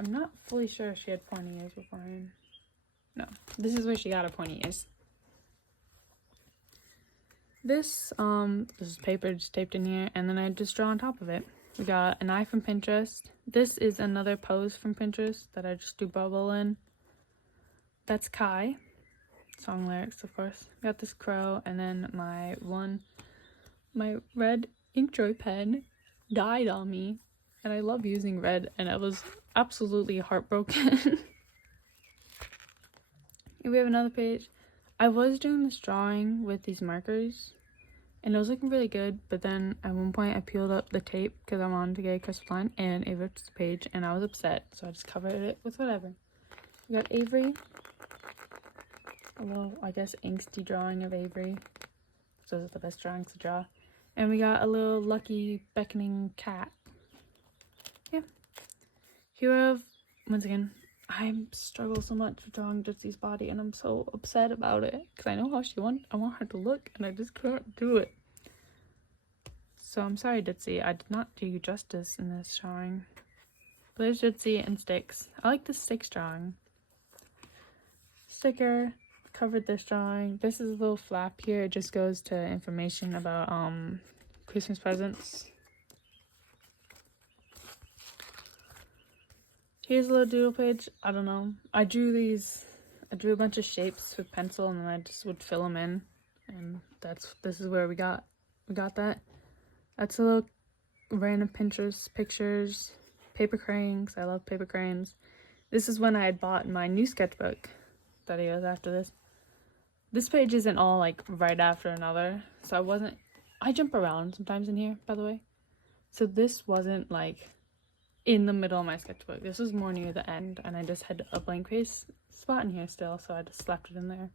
I'm not fully sure if she had pointy ears beforehand. No, this is where she got her pointy ears. This is paper just taped in here, and then I just draw on top of it. We got an eye from Pinterest. This is another pose from Pinterest that I just do Bubble in. That's Kai. Song lyrics, of course. Got this crow, and then my red Inkjoy pen died on me, and I love using red, and I was absolutely heartbroken. Here we have another page. I was doing this drawing with these markers, and it was looking really good, but then at one point I peeled up the tape because I wanted to get a crisp line, and it ripped the page, and I was upset, so I just covered it with whatever. We got Avery. A little, I guess, angsty drawing of Avery. Those are the best drawings to draw. And we got a little lucky beckoning cat. Yeah. Here we have, once again, I struggle so much with drawing Ditsy's body, and I'm so upset about it because I know how I want her to look, and I just can't do it. So I'm sorry, Ditsy. I did not do you justice in this drawing. But there's Ditsy and sticks. I like the sticks drawing. Sticker. covered this drawing. This is a little flap here. It just goes to information about Christmas presents. Here's a little doodle page. I don't know. I drew a bunch of shapes with pencil, and then I just would fill them in. And this is where we got that. That's a little random Pinterest pictures, paper cranes. I love paper cranes. This is when I had bought my new sketchbook that goes after this. This page isn't all like right after another, so I jump around sometimes in here, by the way. So this wasn't like in the middle of my sketchbook. This was more near the end, and I just had a blank face spot in here still, so I just slapped it in there.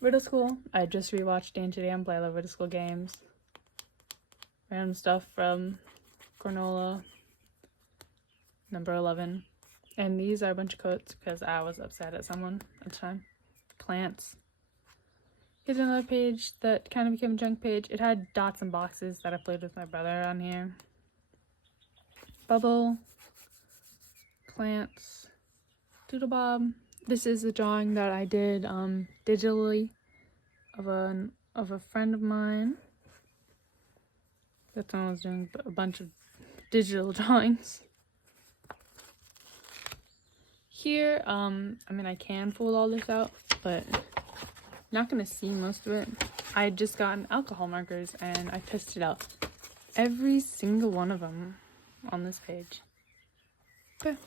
Riddle School. I just rewatched Dan to Dan play. I love Riddle School games. Random stuff from Granola. Number 11. And these are a bunch of quotes because I was upset at someone at the time. Plants. Here's another page that kind of became a junk page. It had dots and boxes that I played with my brother on here. Bubble. Plants. Doodle Bob. This is a drawing that I did digitally of a friend of mine. That's when I was doing a bunch of digital drawings. Here, I mean, I can fold all this out, but I'm not gonna see most of it. I had just gotten alcohol markers, and I tested out every single one of them on this page. Okay.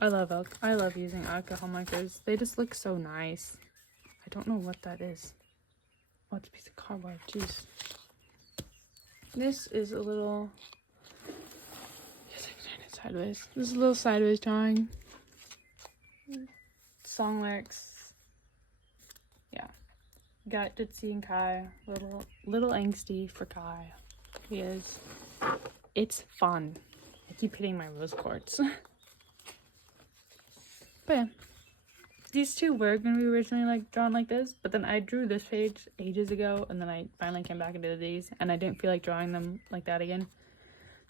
I love using alcohol markers. They just look so nice. I don't know what that is. Oh, it's a piece of cardboard. Jeez. This is a little... Yes, I can turn it sideways. This is a little sideways drawing. Song lyrics. Yeah. Got Ditzy and Kai. Little angsty for Kai. He is. It's fun. I keep hitting my rose quartz. But yeah, these two were going to be originally like drawn like this, but then I drew this page ages ago, and then I finally came back and did these, and I didn't feel like drawing them like that again.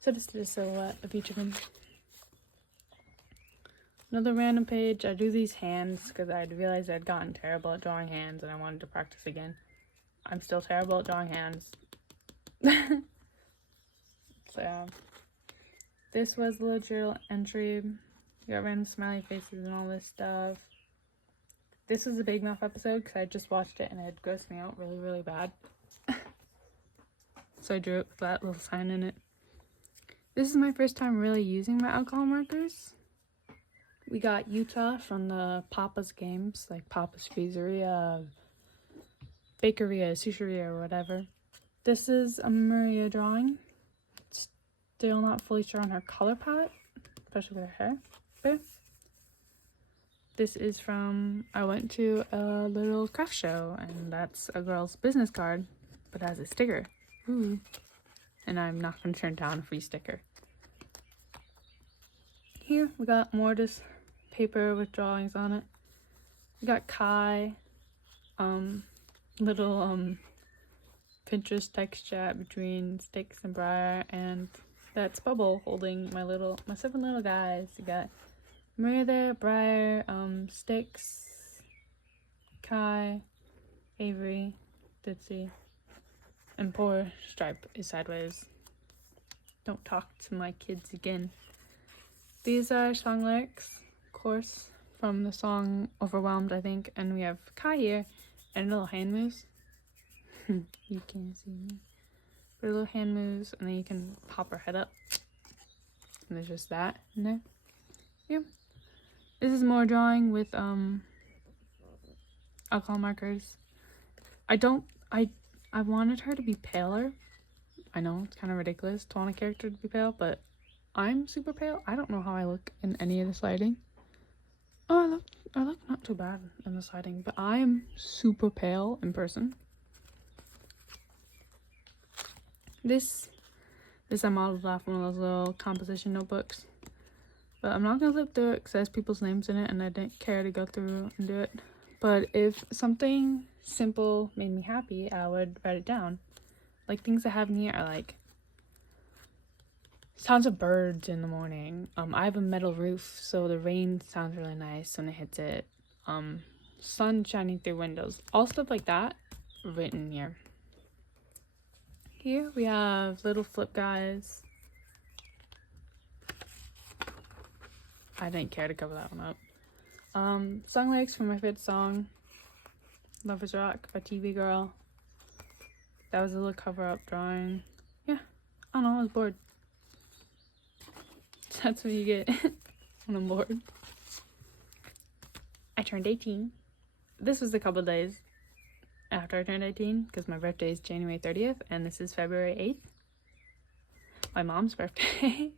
So I just did a silhouette of each of them. Another random page. I drew these hands because I realized I'd gotten terrible at drawing hands, and I wanted to practice again. I'm still terrible at drawing hands. So yeah. This was the little journal entry. We got random smiley faces and all this stuff. This was a Big Mouth episode because I just watched it and it had grossed me out really, really bad. So I drew it with that little sign in it. This is my first time really using my alcohol markers. We got Utah from the Papa's games, like Papa's Pizzeria, Bakeria, Sushiria, or whatever. This is a Maria drawing. Still not fully sure on her color palette, especially with her hair. But this is from, I went to a little craft show, and that's a girl's business card, but has a sticker. Ooh. And I'm not going to turn down a free sticker. Here we got more just paper with drawings on it. We got Kai, little Pinterest text chat between Sticks and Briar, and that's Bubble holding my 7 little guys. You got Maria there, Briar, Sticks, Kai, Avery, Ditzy, and poor Stripe is sideways. Don't talk to my kids again. These are song lyrics, of course, from the song Overwhelmed, I think. And we have Kai here, and a little hand moves. You can't see me. But a little hand moves, and then you can pop her head up. And there's just that in there. Yeah. This is more drawing with alcohol markers. I wanted her to be paler. I know it's kind of ridiculous to want a character to be pale, but I'm super pale. I don't know how I look in any of this lighting. Oh, I look not too bad in this lighting, but I am super pale in person. This I modeled off one of those little composition notebooks. But I'm not going to flip through it because it has people's names in it, and I didn't care to go through and do it. But if something simple made me happy, I would write it down. Like, things I have in here are like sounds of birds in the morning. I have a metal roof, so the rain sounds really nice when it hits it. sun shining through windows. All stuff like that written here. Here we have little flip guys. I didn't care to cover that one up. Song lyrics from my favorite song, Lovers Rock by TV Girl. That was a little cover-up drawing. Yeah, I don't know, I was bored. That's what you get when I'm bored. I turned 18. This was a couple days after I turned 18, because my birthday is January 30th, and this is February 8th. My mom's birthday.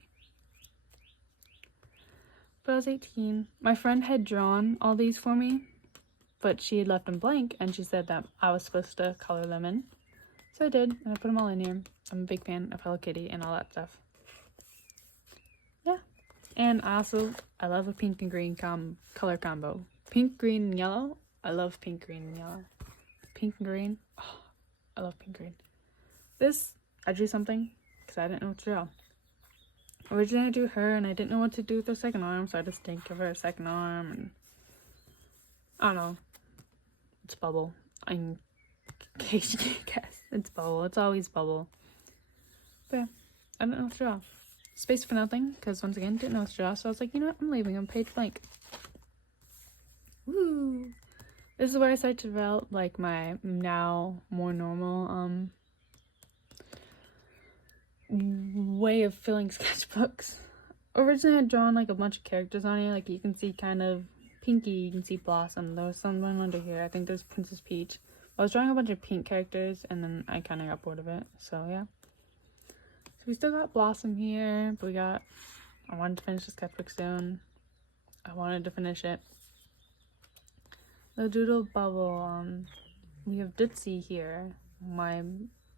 But I was 18. My friend had drawn all these for me, but she had left them blank, and she said that I was supposed to color them in. So I did, and I put them all in here. I'm a big fan of Hello Kitty and all that stuff. Yeah. And also, I love a pink and green color combo. Pink, green, and yellow. I love pink, green, and yellow. Pink and green. Oh, I love pink and green. This, I drew something because I didn't know what to draw. Originally, I drew her, and I didn't know what to do with her second arm, so I just didn't give her a second arm, and I don't know. It's Bubble. In case you can't guess, it's Bubble. It's always Bubble. But yeah, I didn't know what to draw. Space for nothing, because once again, didn't know what to draw, so I was like, you know what, I'm leaving them page blank. Woo! This is where I start to develop, like, my now more normal, way of filling sketchbooks. Originally, I had drawn, like, a bunch of characters on here. Like, you can see kind of Pinky, you can see Blossom. There was someone under here. I think there's Princess Peach. I was drawing a bunch of pink characters, and then I kind of got bored of it. So, yeah. So, we still got Blossom here, but I wanted to finish the sketchbook soon. I wanted to finish it. The Doodle Bubble, we have Ditzy here. My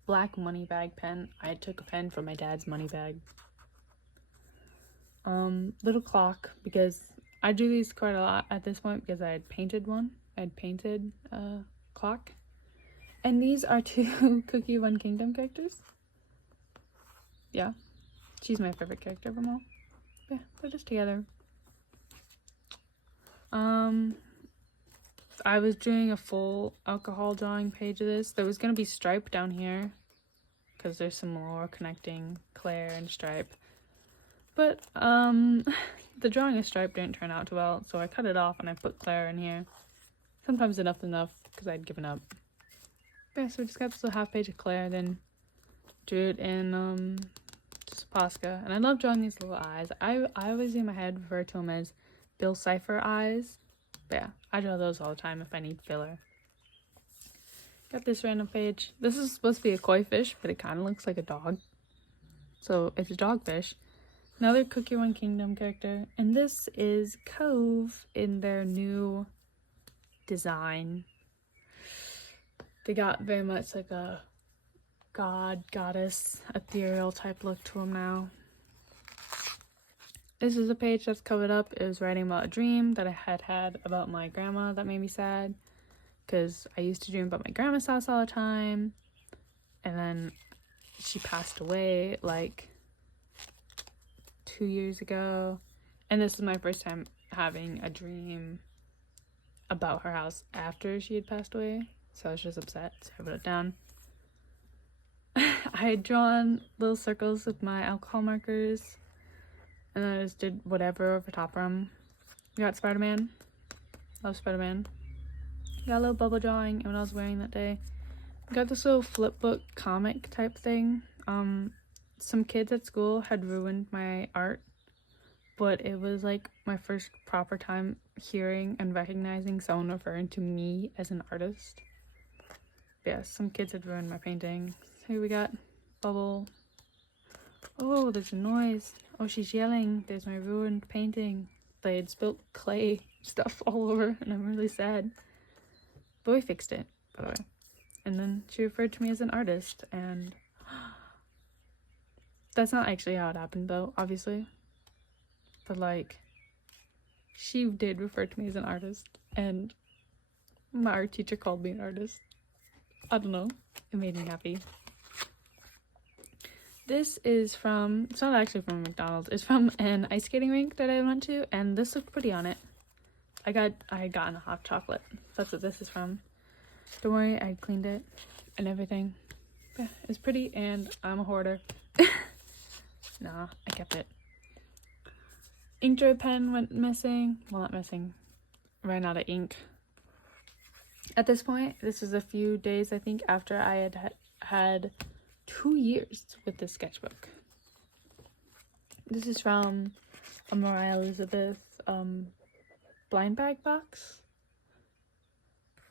black money bag pen. I took a pen from my dad's money bag. Little clock, because I do these quite a lot at this point because I had painted one. I had painted a clock. And these are two Cookie One Kingdom characters. Yeah. She's my favorite character of them all. Yeah, they're just together. I was doing a full alcohol drawing page of this. There was going to be Stripe down here, because there's some more connecting Claire and Stripe. But, the drawing of Stripe didn't turn out too well, so I cut it off and I put Claire in here. Sometimes enough, because I'd given up. But yeah, so we just got this little half page of Claire, then drew it in, just Posca. And I love drawing these little eyes. I always in my head refer to them as Bill Cipher eyes. But yeah, I draw those all the time if I need filler. Got this random page. This is supposed to be a koi fish, but it kind of looks like a dog. So it's a dogfish. Another Cookie One Kingdom character. And this is Cove in their new design. They got very much like a god, goddess, ethereal type look to them now. This is a page that's covered up. It was writing about a dream that I had about my grandma that made me sad. Because I used to dream about my grandma's house all the time. And then she passed away like 2 years ago. And this is my first time having a dream about her house after she had passed away. So I was just upset, so I wrote it down. I had drawn little circles with my alcohol markers. And then I just did whatever over top of them. We got Spider-Man. Love Spider-Man. Got a little bubble drawing and what I was wearing that day. Got this little flip book comic type thing. Some kids at school had ruined my art, but it was like my first proper time hearing and recognizing someone referring to me as an artist. But yeah, some kids had ruined my painting. Here we got Bubble. Oh, there's a noise. Oh, she's yelling. There's my ruined painting. They had spilt clay stuff all over, and I'm really sad. But we fixed it, by the way. And then she referred to me as an artist, and that's not actually how it happened, though, obviously. But, like, she did refer to me as an artist, and my art teacher called me an artist. I don't know. It made me happy. This is from, it's not actually from McDonald's, it's from an ice skating rink that I went to, and this looked pretty on it. I had gotten a hot chocolate. That's what this is from. Don't worry, I cleaned it and everything. Yeah, it's pretty, and I'm a hoarder. Nah, I kept it. Inkjet pen went missing. Well, not missing. Ran out of ink. At this point, this was a few days, I think, after I had 2 years with this sketchbook. This is from a Mariah Elizabeth blind bag box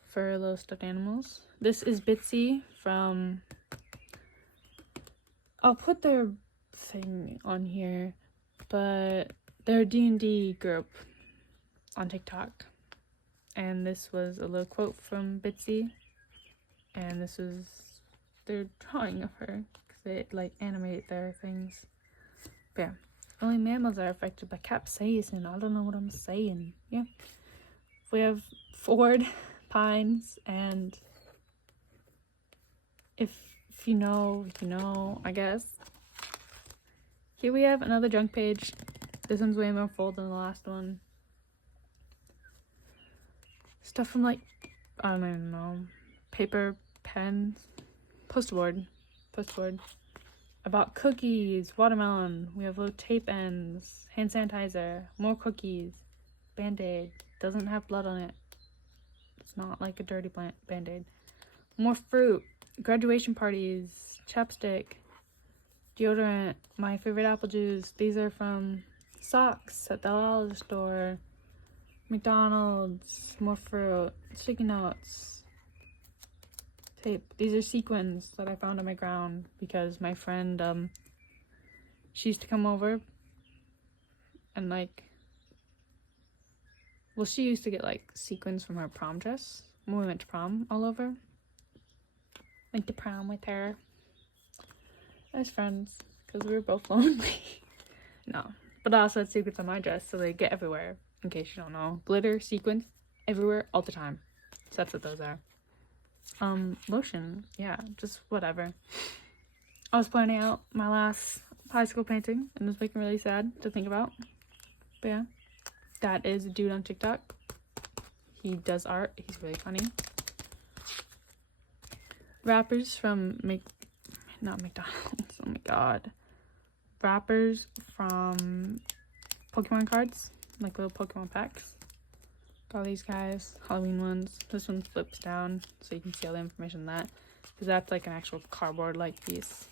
for little stuffed animals. This is Bitsy from... I'll put their thing on here, but they're a D&D group on TikTok. And this was a little quote from Bitsy, and this was their drawing of her, because they like animate their things. But yeah, only mammals are affected by capsaicin. I don't know what I'm saying. Yeah, we have Ford, Pines, and if you know, you know, I guess. Here we have another junk page. This one's way more full than the last one. Stuff from like, I don't even know, paper, pens, poster board. I bought cookies, watermelon, we have little tape ends, hand sanitizer, more cookies, Band-Aid, doesn't have blood on it. It's not like a dirty Band-Aid. More fruit, graduation parties, chapstick, deodorant, my favorite apple juice. These are from socks at the dollar store. McDonald's, more fruit, sticky notes, tape. These are sequins that I found on my ground because my friend, she used to come over and like, well, she used to get like sequins from her prom dress when we went to prom all over. Went to prom with her as friends because we were both lonely. No, but I also had sequins on my dress, so they get everywhere. In case you don't know, glitter, sequins, everywhere, all the time. So that's what those are. Lotion, yeah, just whatever. I was planning out my last high school painting, and it was making me really sad to think about. But yeah, that is a dude on TikTok. He does art. He's really funny. Wrappers from not McDonald's. Oh my god. Wrappers from Pokemon cards. Like little Pokemon packs. Got these guys, Halloween ones. This one flips down so you can see all the information on that, because that's like an actual cardboard like piece.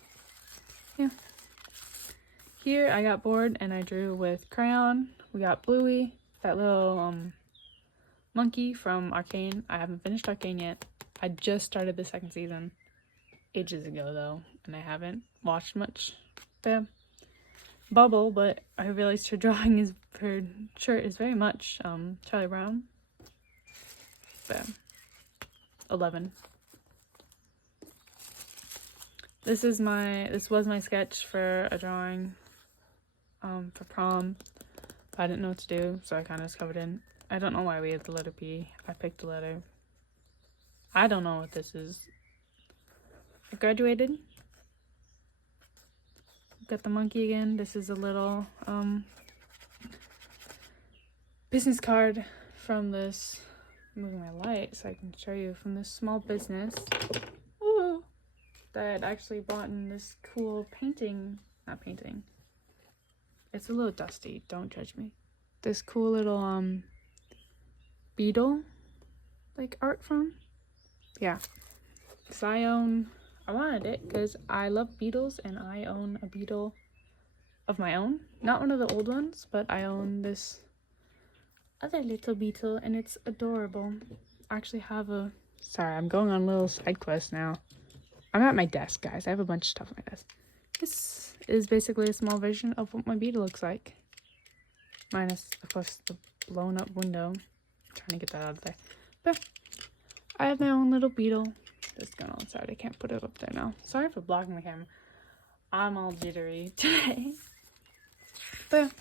Yeah. Here I got bored and I drew with crayon. We got Bluey, that little monkey from Arcane. I haven't finished Arcane yet. I just started the 2nd season ages ago though, and I haven't watched much. But yeah. Bubble, but I realized her shirt is very much Charlie Brown. But 11. This was my sketch for a drawing for prom. But I didn't know what to do, so I kind of just covered in. I don't know why we had the letter P. I picked a letter. I don't know what this is. I graduated. Got the monkey again. This is a little business card from this, I'm moving my light so I can show you, from this small business that I actually bought in this cool not painting, it's a little dusty, don't judge me, this cool little beetle like art from. Yeah, because I wanted it because I love beetles, and I own a beetle of my own. Not one of the old ones, but I own this other little beetle, and it's adorable. I actually have a... Sorry, I'm going on a little side quest now. I'm at my desk, guys. I have a bunch of stuff on my desk. This is basically a small version of what my beetle looks like. Minus, of course, the blown up window. I'm trying to get that out of there. But I have my own little beetle. This going on. Sorry, I can't put it up there now. Sorry for blocking the camera. I'm all jittery today. But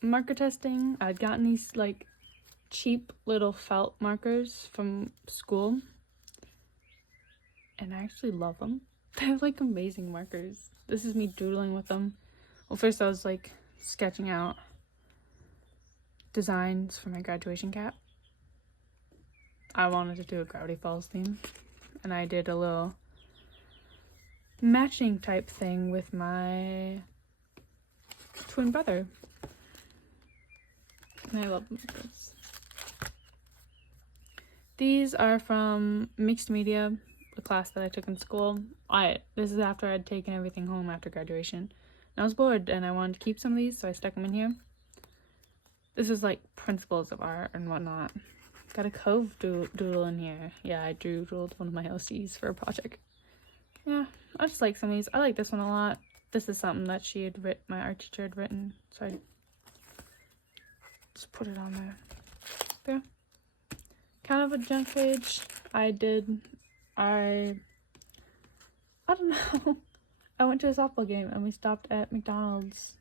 marker testing. I'd gotten these like cheap little felt markers from school, and I actually love them. They're like amazing markers. This is me doodling with them. Well, first I was like sketching out designs for my graduation cap. I wanted to do a Gravity Falls theme, and I did a little matching type thing with my twin brother. And I love them for this. These are from mixed media, a class that I took in school. This is after I'd taken everything home after graduation. And I was bored and I wanted to keep some of these, so I stuck them in here. This is like principles of art and whatnot. Got a cove doodle in here. Yeah, I doodled one of my OCs for a project. Yeah, I just like some of these. I like this one a lot. This is something that my art teacher had written, so I just put it on there. Yeah. Kind of a junk page. I don't know. I went to a softball game and we stopped at McDonald's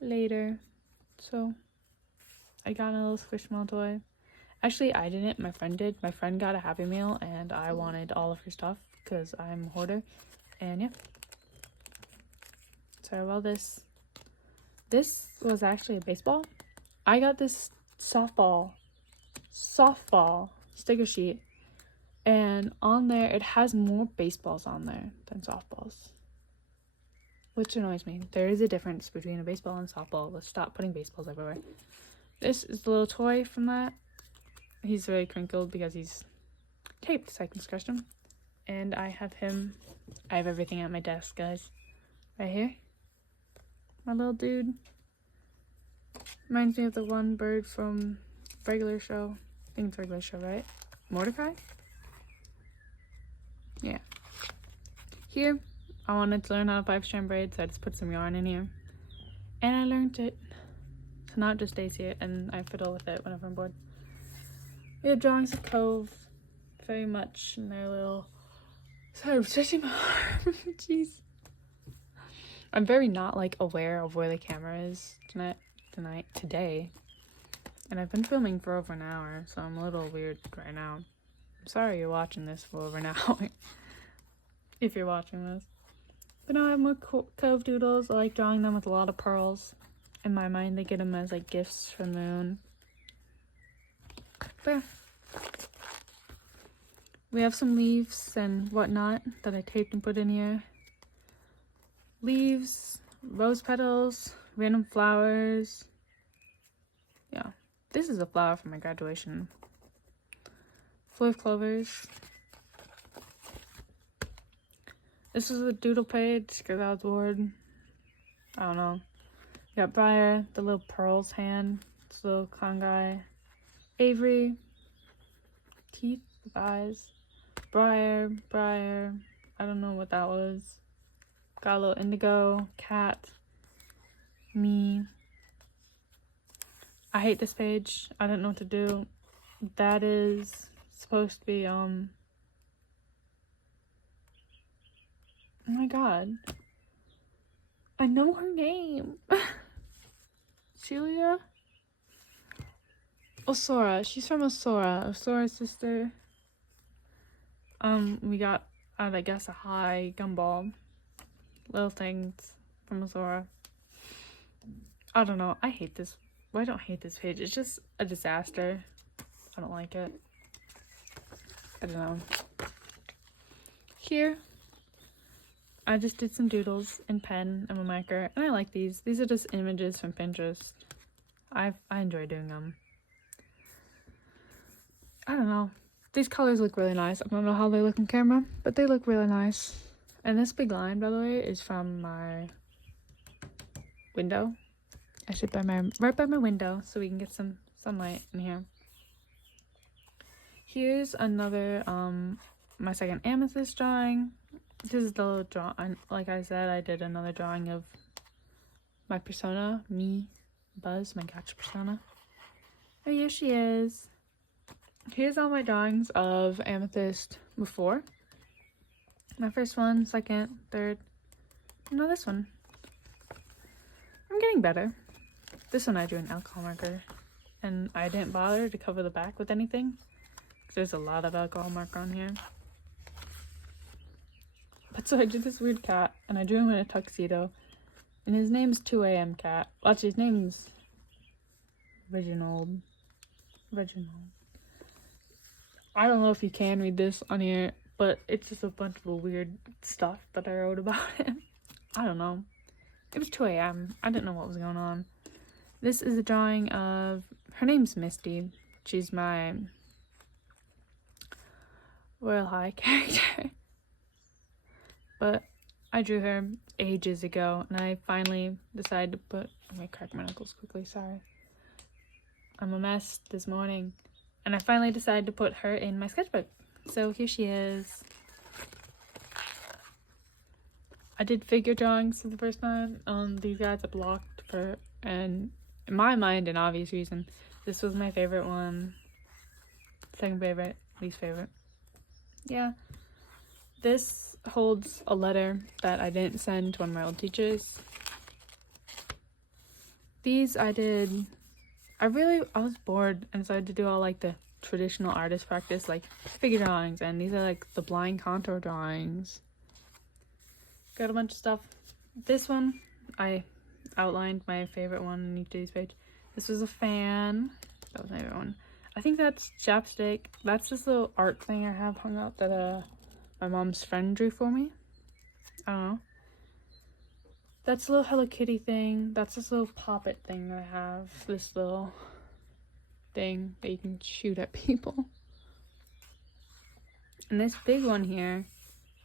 later. So I got a little Squishmallow toy. Actually, I didn't. My friend did. My friend got a Happy Meal and I wanted all of her stuff because I'm a hoarder. And yeah. Sorry about this. This was actually a baseball. I got this softball sticker sheet, and on there it has more baseballs on there than softballs, which annoys me. There is a difference between a baseball and softball. Let's stop putting baseballs everywhere. This is the little toy from that. He's very crinkled because he's taped so I can scratch him. And I have everything at my desk, guys. Right here, my little dude. Reminds me of the one bird from regular show. I think it's regular show, right? Mordecai? Yeah. Here, I wanted to learn how to 5-strand braid, so I just put some yarn in here. And I learned it. So now it just stays here, and I fiddle with it whenever I'm bored. We have drawings of Cove, very much in their little... Sorry, I'm stretching my arm. Jeez. I'm very not, like, aware of where the camera is today. And I've been filming for over an hour, so I'm a little weird right now. I'm sorry you're watching this for over an hour. If you're watching this. But now I have more Cove doodles. I like drawing them with a lot of pearls. In my mind, they get them as like gifts from the moon. But yeah. We have some leaves and whatnot that I taped and put in here. Leaves, rose petals, random flowers. Yeah. This is a flower from my graduation. 4 clovers. This is a doodle page because I was bored. I don't know. We got Briar, the little pearls hand, this little clown guy. Avery, teeth with eyes. Briar, I don't know what that was. Got a little indigo, cat, me. I hate this page. I don't know what to do. That is supposed to be, oh my god. I know her name. Celia? Osora. She's from Osora. Osora's sister. We got, I guess, a high gumball. Little things from Osora. I don't know. I hate this. Well, I don't hate this page. It's just a disaster. I don't like it. I don't know. Here, I just did some doodles in pen and a marker, and I like these. These are just images from Pinterest. I enjoy doing them. I don't know. These colors look really nice. I don't know how they look on camera, but they look really nice. And this big line, by the way, is from my window. I sit right by my window so we can get some sunlight in here. Here's another, my second amethyst drawing. This is the little drawing. Like I said, I did another drawing of my persona, me, Buzz, my gotcha persona. Oh, here she is. Here's all my drawings of amethyst before. My first one, second, third. No, this one. I'm getting better. This one I drew an alcohol marker, and I didn't bother to cover the back with anything. There's a lot of alcohol marker on here. But so I did this weird cat, and I drew him in a tuxedo. And his name's 2 a.m. Cat. Well, actually, his name's Reginald. I don't know if you can read this on here, but it's just a bunch of weird stuff that I wrote about him. I don't know. It was 2 a.m. I didn't know what was going on. This is a drawing of, her name's Misty. She's my Royal High character. But I drew her ages ago, and I finally decided to put, I'm gonna crack my knuckles quickly, sorry. I'm a mess this morning. And I finally decided to put her in my sketchbook. So here she is. I did figure drawings for the first time. These guys I blocked for, and in my mind, an obvious reason, this was my favorite one. Second favorite, least favorite. Yeah. This holds a letter that I didn't send to one of my old teachers. These I was bored and decided to do all like the traditional artist practice, like figure drawings, and these are like the blind contour drawings. Got a bunch of stuff. This one, I outlined my favorite one in each of these pages. This was a fan. That was my favorite one. I think that's chapstick. That's this little art thing I have hung out that my mom's friend drew for me. I don't know. That's a little Hello Kitty thing. That's this little poppet thing that I have. This little thing that you can shoot at people. And this big one here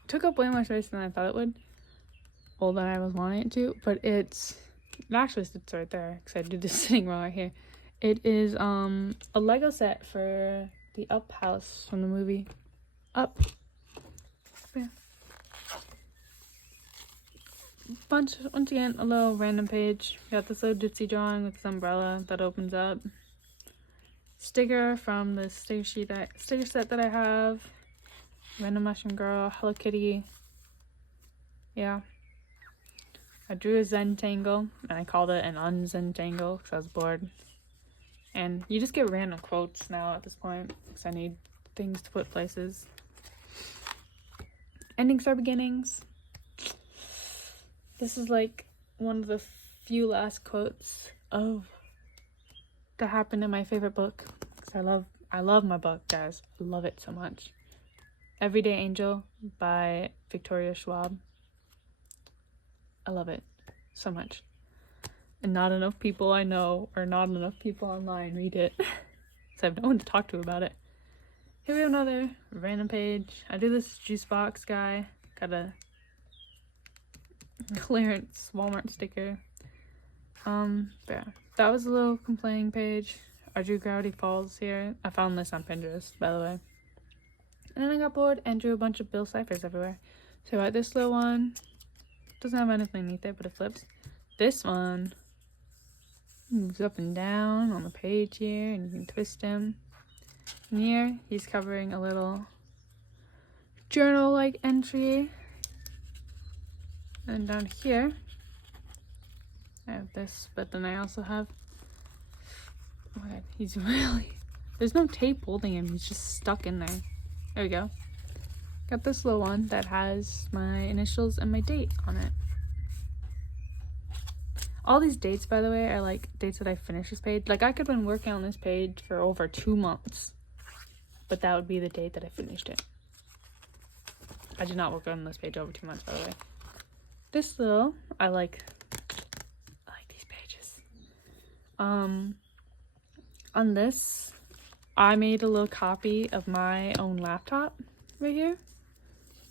took up way more space than I thought it would. Well, than I was wanting it to. But it actually sits right there because I did this sitting right here. It is a Lego set for the Up house from the movie Up. Yeah. Once again, a little random page. Got this little ditzy drawing with this umbrella that opens up. Sticker from the sticker set that I have. Random Mushroom Girl, Hello Kitty. Yeah. I drew a Zentangle, and I called it an unzentangle because I was bored. And you just get random quotes now at this point because I need things to put places. Endings are beginnings. This is like one of the few last quotes that happened in my favorite book. Because I love my book, guys. I love it so much. Everyday Angel by Victoria Schwab. I love it so much. And not enough people I know, or not enough people online read it. So I have no one to talk to about it. Here we have another random page. I did this juice box guy. Got a clearance Walmart sticker. Yeah, that was a little complaining page. I drew Gravity Falls here. I found this on Pinterest, by the way. And then I got bored and drew a bunch of Bill Ciphers everywhere. So I got this little one. Doesn't have anything underneath it, but it flips. This one moves up and down on the page here, and you can twist him. And here, he's covering a little journal-like entry. And down here, I have this, but then I also have, oh my god, he's really, there's no tape holding him, he's just stuck in there. There we go. Got this little one that has my initials and my date on it. All these dates, by the way, are like dates that I finished this page. Like I could have been working on this page for over 2 months, but that would be the date that I finished it. I did not work on this page over 2 months, by the way. This little, I like these pages. On this, I made a little copy of my own laptop right here.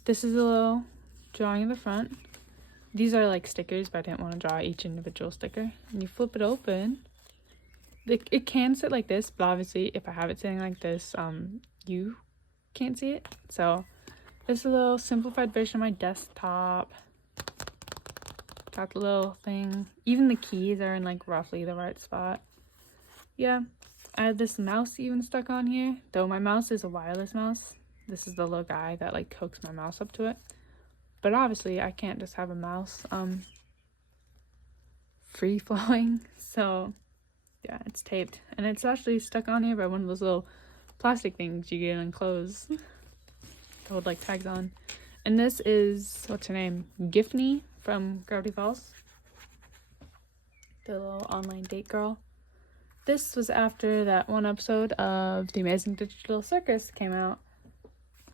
This is a little drawing in the front. These are like stickers, but I didn't want to draw each individual sticker. And you flip it open. It can sit like this, but obviously if I have it sitting like this, you can't see it. So this is a little simplified version of my desktop. Got the little thing. Even the keys are in like roughly the right spot. Yeah, I have this mouse even stuck on here. Though my mouse is a wireless mouse. This is the little guy that like hooks my mouse up to it. But obviously I can't just have a mouse free flowing. So yeah, it's taped. And it's actually stuck on here by one of those little plastic things you get in clothes. To hold like tags on. And this is, what's her name? Giftney from Gravity Falls. The little online date girl. This was after that one episode of The Amazing Digital Circus came out.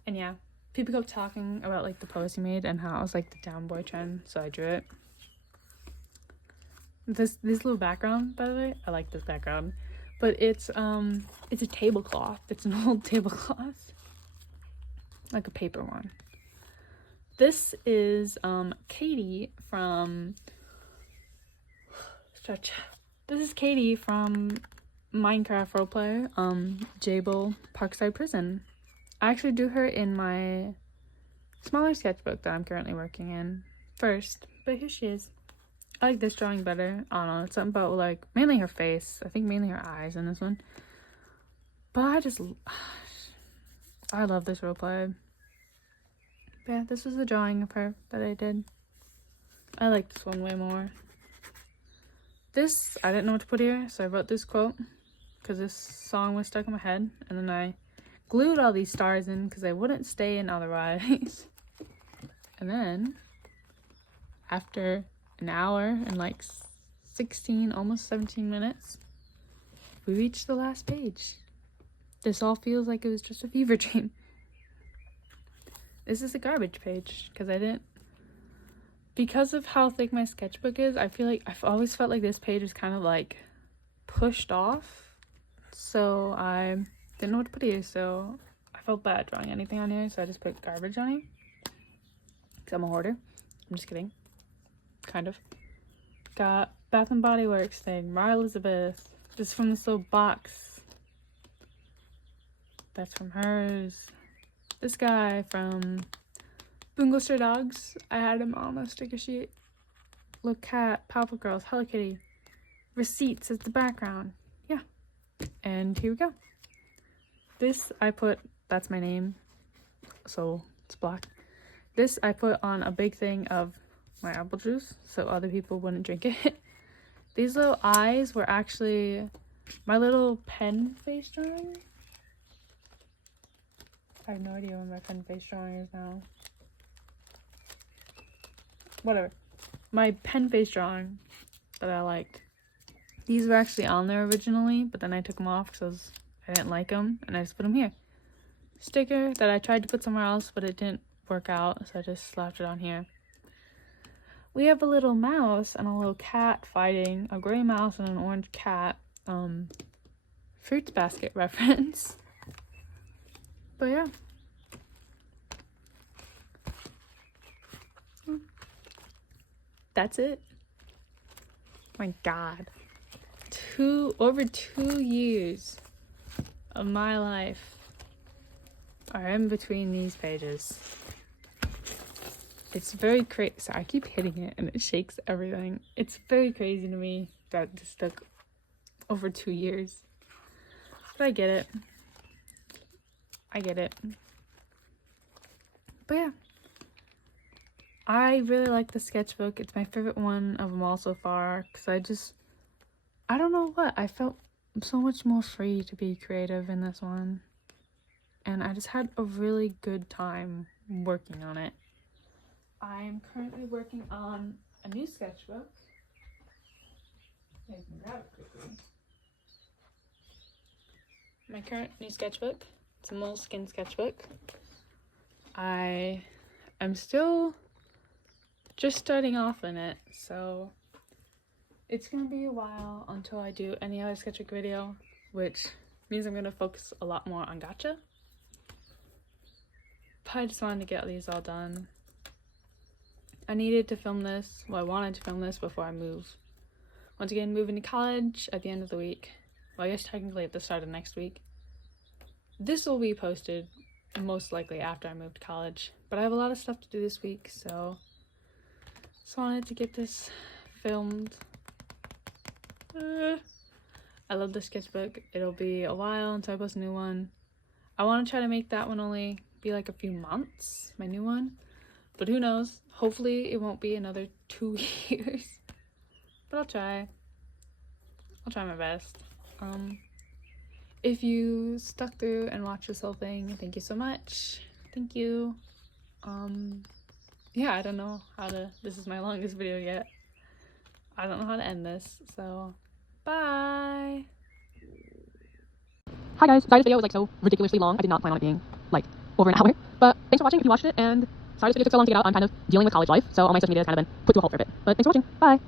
And yeah, people kept talking about like the pose he made and how it was like the down boy trend, so I drew it. This little background, by the way, I like this background. But it's a tablecloth. It's an old tablecloth. Like a paper one. This is Katie from Stretch. This is Katie from Minecraft roleplay, Jable Parkside Prison. I actually drew her in my smaller sketchbook that I'm currently working in first, but here she is. I like this drawing better. I don't know, it's something about like mainly her face. I think mainly her eyes in this one. But I love this roleplay. But yeah, this was the drawing of her that I did. I like this one way more. This, I didn't know what to put here, so I wrote this quote because this song was stuck in my head, and then I glued all these stars in because they wouldn't stay in otherwise. And then, after an hour and like 16, almost 17 minutes, we reached the last page. This all feels like it was just a fever dream. This is a garbage page because of how thick my sketchbook is, I feel like I've always felt like this page is kind of like pushed off. So I didn't know what to put here, so I felt bad drawing anything on here, so I just put garbage on here. Because I'm a hoarder. I'm just kidding. Kind of. Got Bath and Body Works thing, Mara Elizabeth. This is from this little box. That's from hers. This guy from Bungo Stray Dogs. I had him on a sticker sheet. Little cat, Powerpuff Girls, Hello Kitty. Receipts as the background. Yeah. And here we go. This I put, that's my name, so it's black. This I put on a big thing of my apple juice so other people wouldn't drink it. These little eyes were actually my little pen face drawing. I have no idea what my pen face drawing is now. Whatever. My pen face drawing that I liked. These were actually on there originally, but then I took them off because I didn't like them, and I just put them here. Sticker that I tried to put somewhere else, but it didn't work out, so I just slapped it on here. We have a little mouse and a little cat fighting, a gray mouse and an orange cat. Fruits basket reference. But yeah. That's it. My God. Over 2 years of my life are in between these pages. It's very crazy. So I keep hitting it and it shakes everything. It's very crazy to me that this took over 2 years. But I get it. But yeah. I really like the sketchbook. It's my favorite one of them all so far. Because I don't know what. I felt so much more free to be creative in this one. And I just had a really good time working on it. I'm currently working on a new sketchbook. I can grab it quickly. My current new sketchbook. It's a moleskin sketchbook. I am still just starting off in it, so it's gonna be a while until I do any other sketchbook video, which means I'm gonna focus a lot more on gacha. But I just wanted to get these all done. I needed to film this, well, I wanted to film this before I move. Once again, moving to college at the end of the week. Well, I guess technically at the start of next week. This will be posted most likely after I move to college, but I have a lot of stuff to do this week, so just wanted to get this filmed. I love this sketchbook. It'll be a while until I post a new one. I want to try to make that one only be like a few months, my new one, but who knows. Hopefully it won't be another 2 years, but I'll try my best. If you stuck through and watched this whole thing, thank you so much. Thank you. Yeah, I don't know how to, this is my longest video yet. I don't know how to end this, so bye. Hi guys, sorry this video was like so ridiculously long. I did not plan on it being like over an hour. But thanks for watching if you watched it, and sorry this video took so long to get out. I'm kind of dealing with college life, so all my social media has kind of been put to a halt for a bit. But thanks for watching. Bye!